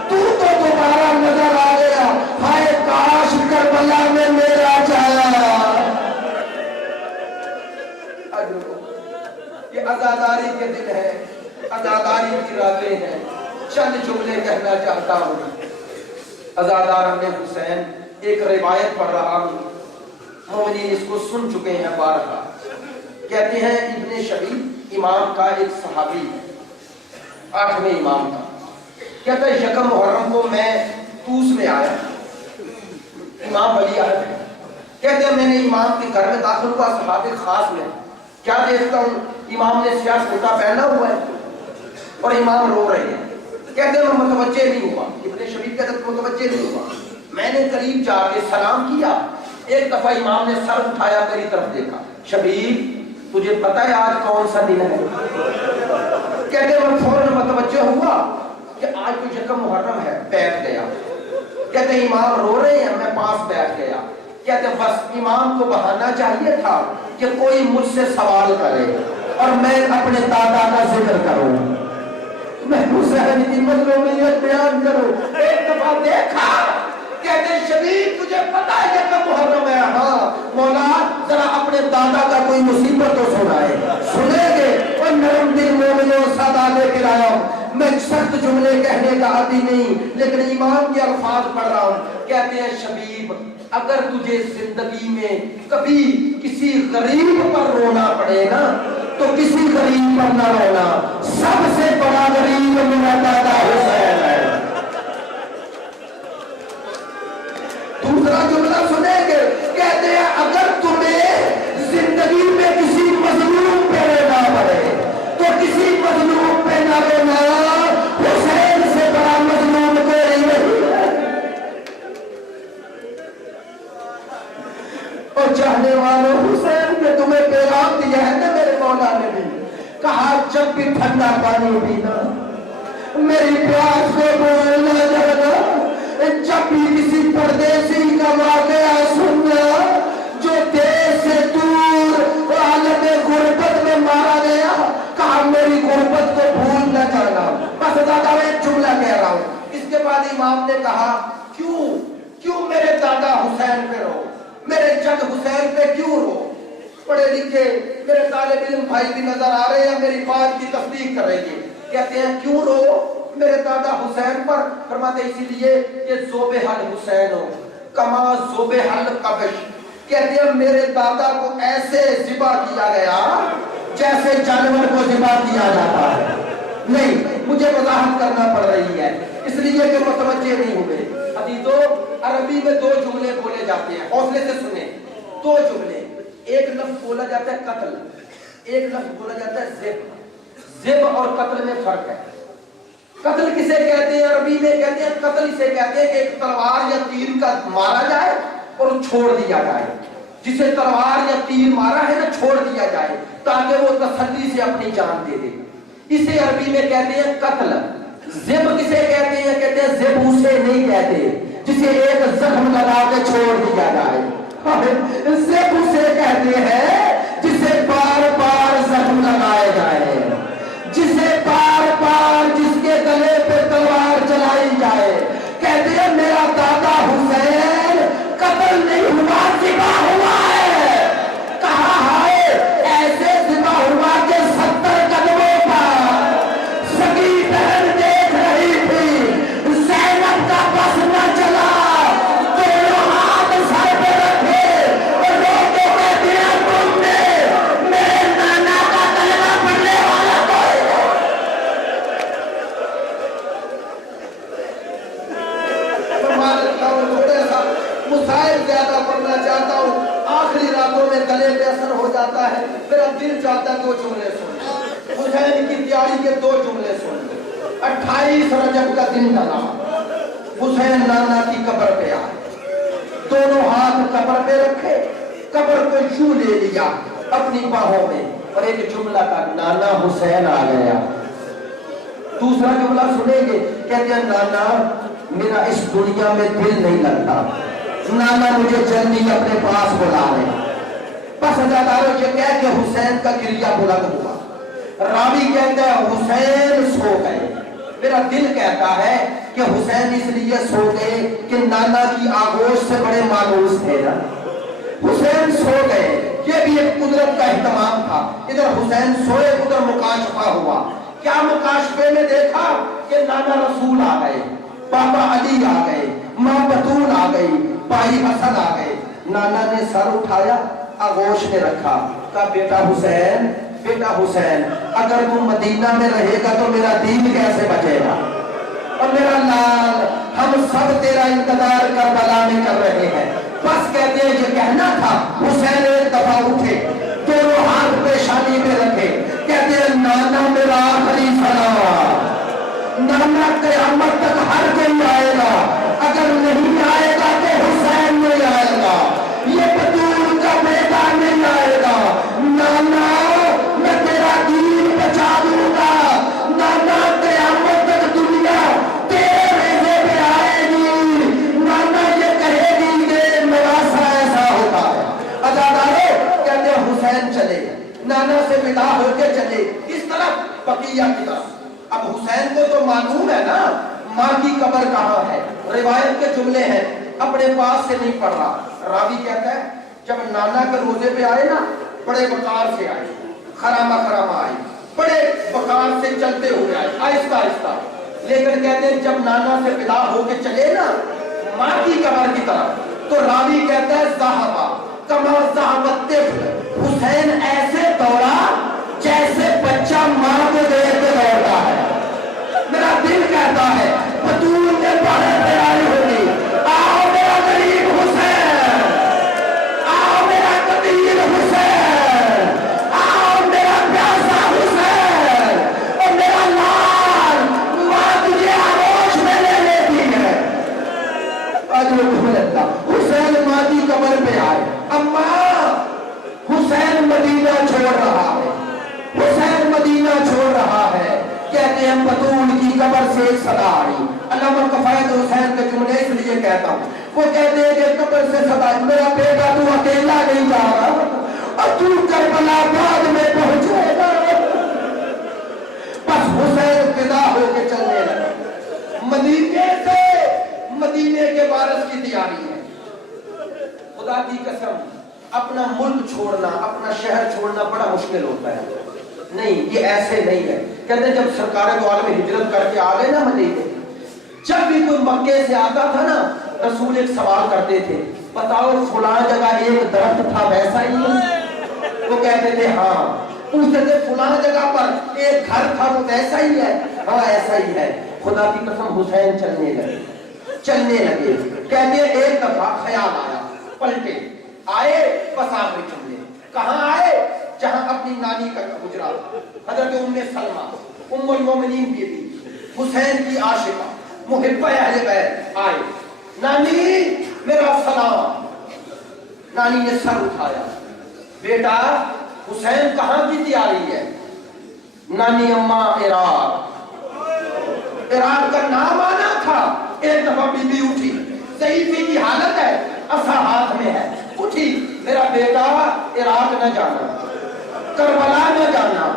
تو دوبارہ نظر آ گیا، ہائے کاش کربلا میں میرا جان۔ یہ عزاداری کے دن ہے، عزاداری کی راتیں ہیں، چند جملے کہنا چاہتا ہوں۔ عزادار ابن حسین، ایک روایت پڑھ رہا ہوں، مومنین اس کو سن چکے ہیں بارہا۔ کہتے ہیں ابن شبیب امام کا ایک صحابی ہے، 8ویں امام کا، کہتا ہے یکم محرم کو میں طوس میں آیا، امام ولی عہد ہے، کہتے ہیں میں نے امام کے گھر میں داخل ہوا، صحابہ خاص میں، کیا دیکھتا ہوں امام نے سیاہ کرتا پہنا ہوا ہے اور امام رو رہے ہیں، کہتے ہیں میں متوجہ نہیں ہوا، ابن شبیب کہتے ہیں متوجہ نہیں ہوا، میں نے قریب جا کے سلام کیا، ایک دفعہ امام نے سر اٹھایا میری طرف دیکھا، شبیب تجھے پتہ ہے آج کون سا دن ہے؟ کہتے ہیں میں فوراً متوجہ ہوا کہ آج تو یکم محرم ہے، بیٹھ گیا، کہتے ہیں امام رو رہے ہیں، میں پاس بیٹھ گیا، کہتے ہیں بس امام کو بہانا چاہیے تھا کہ کوئی مجھ سے سوال کرے اور میں اپنے دادا کا ذکر کروں، میں حسین کی مظلومیت بیان کروں۔ ایک دفعہ دیکھا، کہتے ہیں شبیب تجھے پتہ ہے یکم محرم ہے؟ ہاں مولا ذرا اپنے دادا کا کوئی مصیبت تو سنائے، سنیں گے؟ اور نرم دل مومنوں سادہ لے کے آیا ہوں، میں سخت جملے کہنے کا عادی نہیں، لیکن امام کے الفاظ پڑھ رہا ہوں۔ کہتے ہیں شبیب اگر تجھے زندگی میں کبھی کسی غریب پر رونا پڑے نا تو کسی غریب پر نہ رونا، سب سے بڑا غریب میرا دادا حسین ہے۔ دوسرا جملہ سنیں گے، کہتے ہیں اگر تمہیں زندگی میں کسی مظلوم پہ رونا پڑے تو کسی مظلوم پہ نہ رونا، حسین سے بڑا مظلوم کوئی نہیں ہے۔ اور چاہنے والوں حسین کے تمہیں پیغام دیا ہے نا میرے مولا نے بھی کہا، جب بھی ٹھنڈا پانی پینا، میری پیاس کو بھول نہ جانا، جب بھی کسی پردیسی کا واقعہ سننا جو دیش سے دور عالم غربت میں مارا گیا، کہا میری غربت کو بھول نہ جانا۔ بس دادا میں ایک جملہ کہہ رہا ہوں۔ اس کے بعد امام نے کہا کیوں میرے دادا حسین پہ رو، میرے جد حسین پہ کیوں رو؟ پڑھے لکھے میرے طالب علم بھائی بھی نظر آ رہے ہیں، میری بات کی تصدیق کریں گے۔ کہتے ہیں کیوں رو میرے دادا حسین پر؟ فرماتے اسی لیے کہ ذوبح الحسین ہو کما ذوبح القبش، کہتے ہیں میرے دادا کو ایسے ذبح کیا گیا جیسے جانور کو ذبح کیا جاتا ہے۔ نہیں مجھے وضاحت کرنا پڑ رہی ہے، اس لیے کہ متوجہ نہیں ہوئے. عزیزو عربی میں دو جملے بولے جاتے ہیں, حوصلے سے سنیں. دو جملے, ایک لفظ بولا جاتا ہے قتل, ایک لفظ بولا جاتا ہے ذبح. ذبح اور قتل میں فرق ہے. قتل کسے کہتے ہیں عربی میں؟ کہتے ہیں قتل اسے کہتے ہیں کہ ایک تلوار یا تیر کا مارا جائے اور چھوڑ دیا جائے. جسے تلوار یا تیر مارا ہے نا, چھوڑ دیا جائے تاکہ وہ تسلی سے اپنی جان دے دے, اسے عربی میں کہتے ہیں قتل. ذبح کسے کہتے ہیں؟ کہتے ہیں ذبح اسے نہیں کہتے جسے ایک زخم لگا کے چھوڑ دیا جائے. ذبح اسے کہتے ہیں جسے بار بار زخم لگائے جائے, جسے بار بار جس کے گلے پہ تلوار چلائی جائے. کہتے ہیں میرا دادا حسین قتل نہیں ہوا, ذبح ہوا ہے. کہا ہے ایسے ذبح ہوا کہ 70 قدموں پر سگی بہن دیکھ رہی تھی, زینب کا بس نہ چلا, دونوں ہاتھ سر پہ رکھے اور رو کے کہتے ہیں تم نے میرے نانا کا کلمہ پڑھنے والا کوئی مسائل زیادہ پڑھنا چاہتا ہوں, آخری راتوں میں گلے پہ اثر ہو جاتا ہے. میرا دل چاہتا ہے دو جملے سن, حسین کی تیاری کے دو جملے سن. 28 رجب کا دن ڈلا, حسین نانا کی قبر پہ آئے, دونوں ہاتھ قبر پہ رکھے, قبر کو یوں لے لیا اپنی باہوں میں اور ایک جملہ کا نانا حسین آ گیا. دوسرا جملہ سنیں گے, کہتے ہیں نانا میرا اس دنیا میں دل نہیں لگتا, نانا مجھے جلدی اپنے پاس بلا لے. بس اداداروں یہ کہہ کہ حسین کا گریہ بلند ہوا. راوی کہتا ہے حسین سو گئے. میرا دل کہتا ہے کہ حسین اس لیے سو گئے کہ نانا کی آغوش سے بڑے مانوس تھے نا. حسین سو گئے, یہ بھی ایک قدرت کا اہتمام تھا. ادھر حسین سوئے, ادھر مکاشفہ ہوا. کیا مکاشفے میں دیکھا کہ نانا رسول آ گئے, بابا علی آ گئے, ماں بطول آ گئی, بھائی حسن آ گئے. نانا نے سر اٹھایا, آغوش میں رکھا, کہا بیٹا حسین, بیٹا حسین, اگر تم مدینہ میں رہے گا تو میرا دین کیسے بچے گا؟ اور میرا لال, ہم سب تیرا انتظار کربلا میں کر رہے ہیں. بس کہتے ہیں یہ کہنا تھا. حسین ایک دفعہ اٹھے, دونوں ہاتھ پیشانی میں رکھے, کہتے ہیں نانا میرا آخری سلام, نانا قیامت تک ہر کوئی آئے گا, اگر نہیں آئے گا تو حسین نہیں آئے گا, یہ بطول کا بیٹا نہیں آئے گا. نانا میں تیرا دین بچا دوں گا, نانا قیامت تک دنیا تیرے ریزے پہ آئے گی. نانا یہ کہے گی کہ نواسا ایسا ہوتا ہے. عزادارو کہتے ہیں حسین چلے, نانا سے ودا ہو کے چلے اس طرف بقیہ کی طرف. اب حسین کو تو معلوم ہے نا ماں کی قبر کہاں ہے. روایت کے جملے ہیں, اپنے پاس سے نہیں پڑھ رہا. راوی کہتا ہے جب نانا کے روزے پہ آئے نا, بڑے وقار سے آئے, خرامہ خرامہ آئے, بڑے وقار سے چلتے ہوئے آئے, آہستہ آہستہ. لیکن کہتے ہیں جب نانا سے ودا ہو کے چلے نا ماں کی قبر کی طرف, تو راوی کہتا ہے ذہبا کما ذہب الطفل, حسین ایسے دوڑا جیسے بچہ ماں کو دیکھ کے دوڑتا ہے. میرا دل کہتا ہے بطول نے بڑے تیاری ہوگی, آؤ میرا غریب حسین, آؤ میرا قدیر حسین, آؤ میرا پیاسا حسین, اور میرا لال, ماں تجھے آغوش میں لے لیتی ہے. حسین ماں کی قبر پہ آئے. اماں, حسین مدینہ چھوڑ رہا ہے, حسین مدینہ چھوڑ رہا ہے. کہتے ہیں بطول کی قبر سے ایک صدا آئی. علامہ کفایت حسین کے جملے اس لیے کہتا ہوں, وہ کہتے ہیں کہ قبر سے صدا آئی, میرا بیٹا تو اکیلا نہیں جا رہا اور تو کربلا بعد میں پہنچے گا. بس حسین فدا ہو کے چلنے لگا. مدینے سے مدینے کے وارث کی تیاری ہے. خدا کی قسم اپنا ملک چھوڑنا, اپنا شہر چھوڑنا بڑا مشکل ہوتا ہے. نہیں, یہ ایسے نہیں ہے. کہتے ہیں جب سرکار دو عالم ہجرت کر کے آ گئے نا مدینے, جب بھی کوئی مکے سے آتا تھا نا, رسول ایک سوال کرتے تھے, بتاؤ فلاں جگہ ایک درخت تھا ویسا ہی ہے؟ وہ کہتے تھے ہاں. پوچھتے تھے فلاں جگہ پر ایک گھر تھا وہ ویسا ہی ہے؟ ہاں ایسا ہی ہے. خدا کی قسم حسین چلنے لگے کہتے ہیں ایک دفعہ خیال آیا، پلٹے آئے بس آخری چلے، کہاں آئے؟ جہاں اپنی نانی کا حجرا تھا، حضرت ام سلمہ ام المومنین بیوی حسین کی عاشقہ محبہ اہل بیت آئے، نانی میرا سلام۔ نانی نے سر اٹھایا، بیٹا حسین کہاں کی تیاری ہے؟ نانی اماں عراق کا نام آنا تھا۔ ایک دفعہ بی بی اٹھی، ضعیفی کی حالت ہے، عصا ہاتھ میں ہے، اٹھی، میرا بیٹا عراق نہ جانا، کربلا نہ جانا۔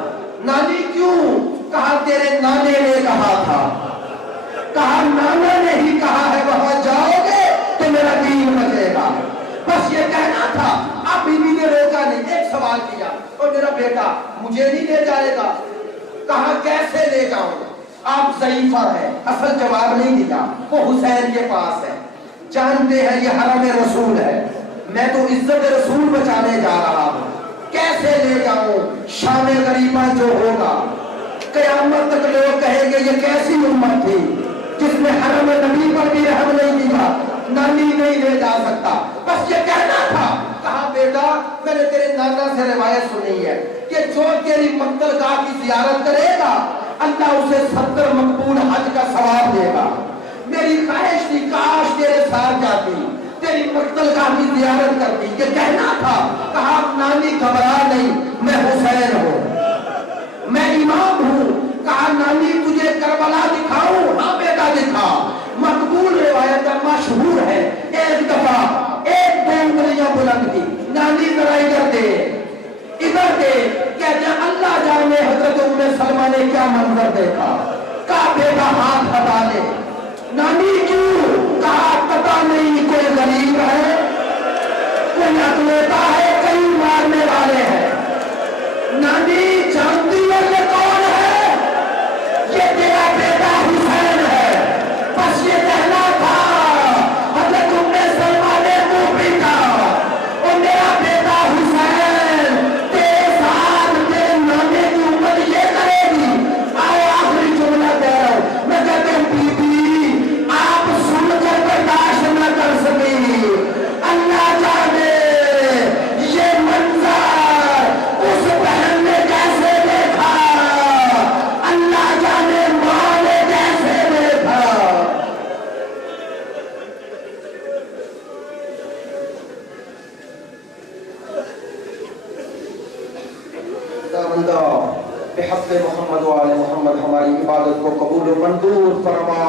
نانی کیوں؟ کہا تیرے نانے نے کہا تھا، کہا نانا نے ہی کہا ہے وہاں جاؤ گے تو میرا دین بچے گا، بس یہ کہنا تھا۔ اب بی بی نے روکا نہیں، ایک سوال کیا، اور میرا بیٹا مجھے نہیں لے جائے گا؟ کہا کیسے لے جاؤں؟ آپ ضعیفہ ہیں، اصل جواب نہیں دیا، وہ حسین کے پاس ہے، جانتے ہیں یہ حرم رسول ہے، میں تو عزت رسول بچانے جا رہا ہوں، کیسے لے جاؤں؟ شام غریبہ جو ہوگا قیامت تک لوگ کہیں گے یہ کیسی امت تھی جس نے حرم نبی پر بھی رحم نہیں دیا، نانی نہیں لے جا سکتا، بس یہ کہنا تھا۔ کہا بیٹا میں نے تیرے نانا سے روایت سنی ہے کہ جو تیری مقتل گاہ کی زیارت کرے گا اللہ اسے 70 مقبول حج کا ثواب دے گا۔ میری خواہش تھی کاش تیرے ساتھ جاتی، تیری مقتل گاہ کی زیارت کرتی، یہ کہنا تھا۔ کہا نانی گھبرا نہیں، میں حسین ہوں، میں امام ہوں۔ کہا نانی تجھے کربلا دکھاؤں؟ ہاں بیٹا دکھا۔ مقبول روایت کا مشہور ہے، ایک دفعہ ایک دو انگلیاں بلند کی، نانی ذرا ادھر دے، ادھر دے، کہتے ہیں اللہ جانے حضرت ام سلمہ نے کیا منظر دیکھا۔ کہا بیٹا ہاتھ ہٹا لے۔ نانی کیوں؟ کہا پتہ نہیں کوئی غریب ہے، کوئی اکلیتا ہے، کئی مارنے والے ہیں۔ نانی جانتی ہے یہ کون ہے؟ یہ تیرا بیٹا حسین ہے، بس یہ کہنا تھا۔ حضرت ام سلمہ نے منہ پیٹا، اور میرا بیٹا حسین تیرے ساتھ تیرے نانے کی امت یہ کرے گی۔ آؤ آخری جملہ دے رہا ہوں، میں کہتے ہیں بی بی آپ سن کر برداشت نہ کر سکی، اللہ جانے یہ منظر اس بہن نے کیسے دیکھا، اللہ جانے ماں نے کیسے دیکھا۔ خداوندہ بحق محمد و آل محمد ہماری عبادت کو قبول و منظور فرما۔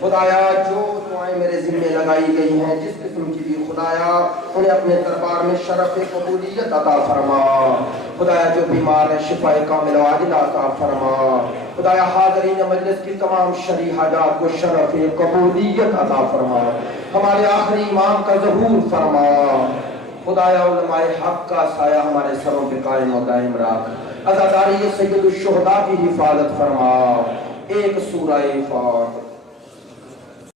خدایا جو دعائیں میرے ذمہ لگائی گئی ہیں جس قسم کی بھی، خدایا انہیں اپنے دربار میں شرف قبولیت عطا فرما۔ خدایا جو بیمار ہیں شفا کامل و عاجلہ عطا فرما۔ خدایا حاضرین مجلس کی تمام شرعی حاجات کو شرف قبولیت عطا فرما۔ ہمارے آخری امام کا ظہور فرما۔ خدایا علماء حق کا سایہ ہمارے سروں پہ قائم و دائم رکھ۔ عزاداری سید الشہداء کی حفاظت فرما۔ ایک سورہ فاتحہ۔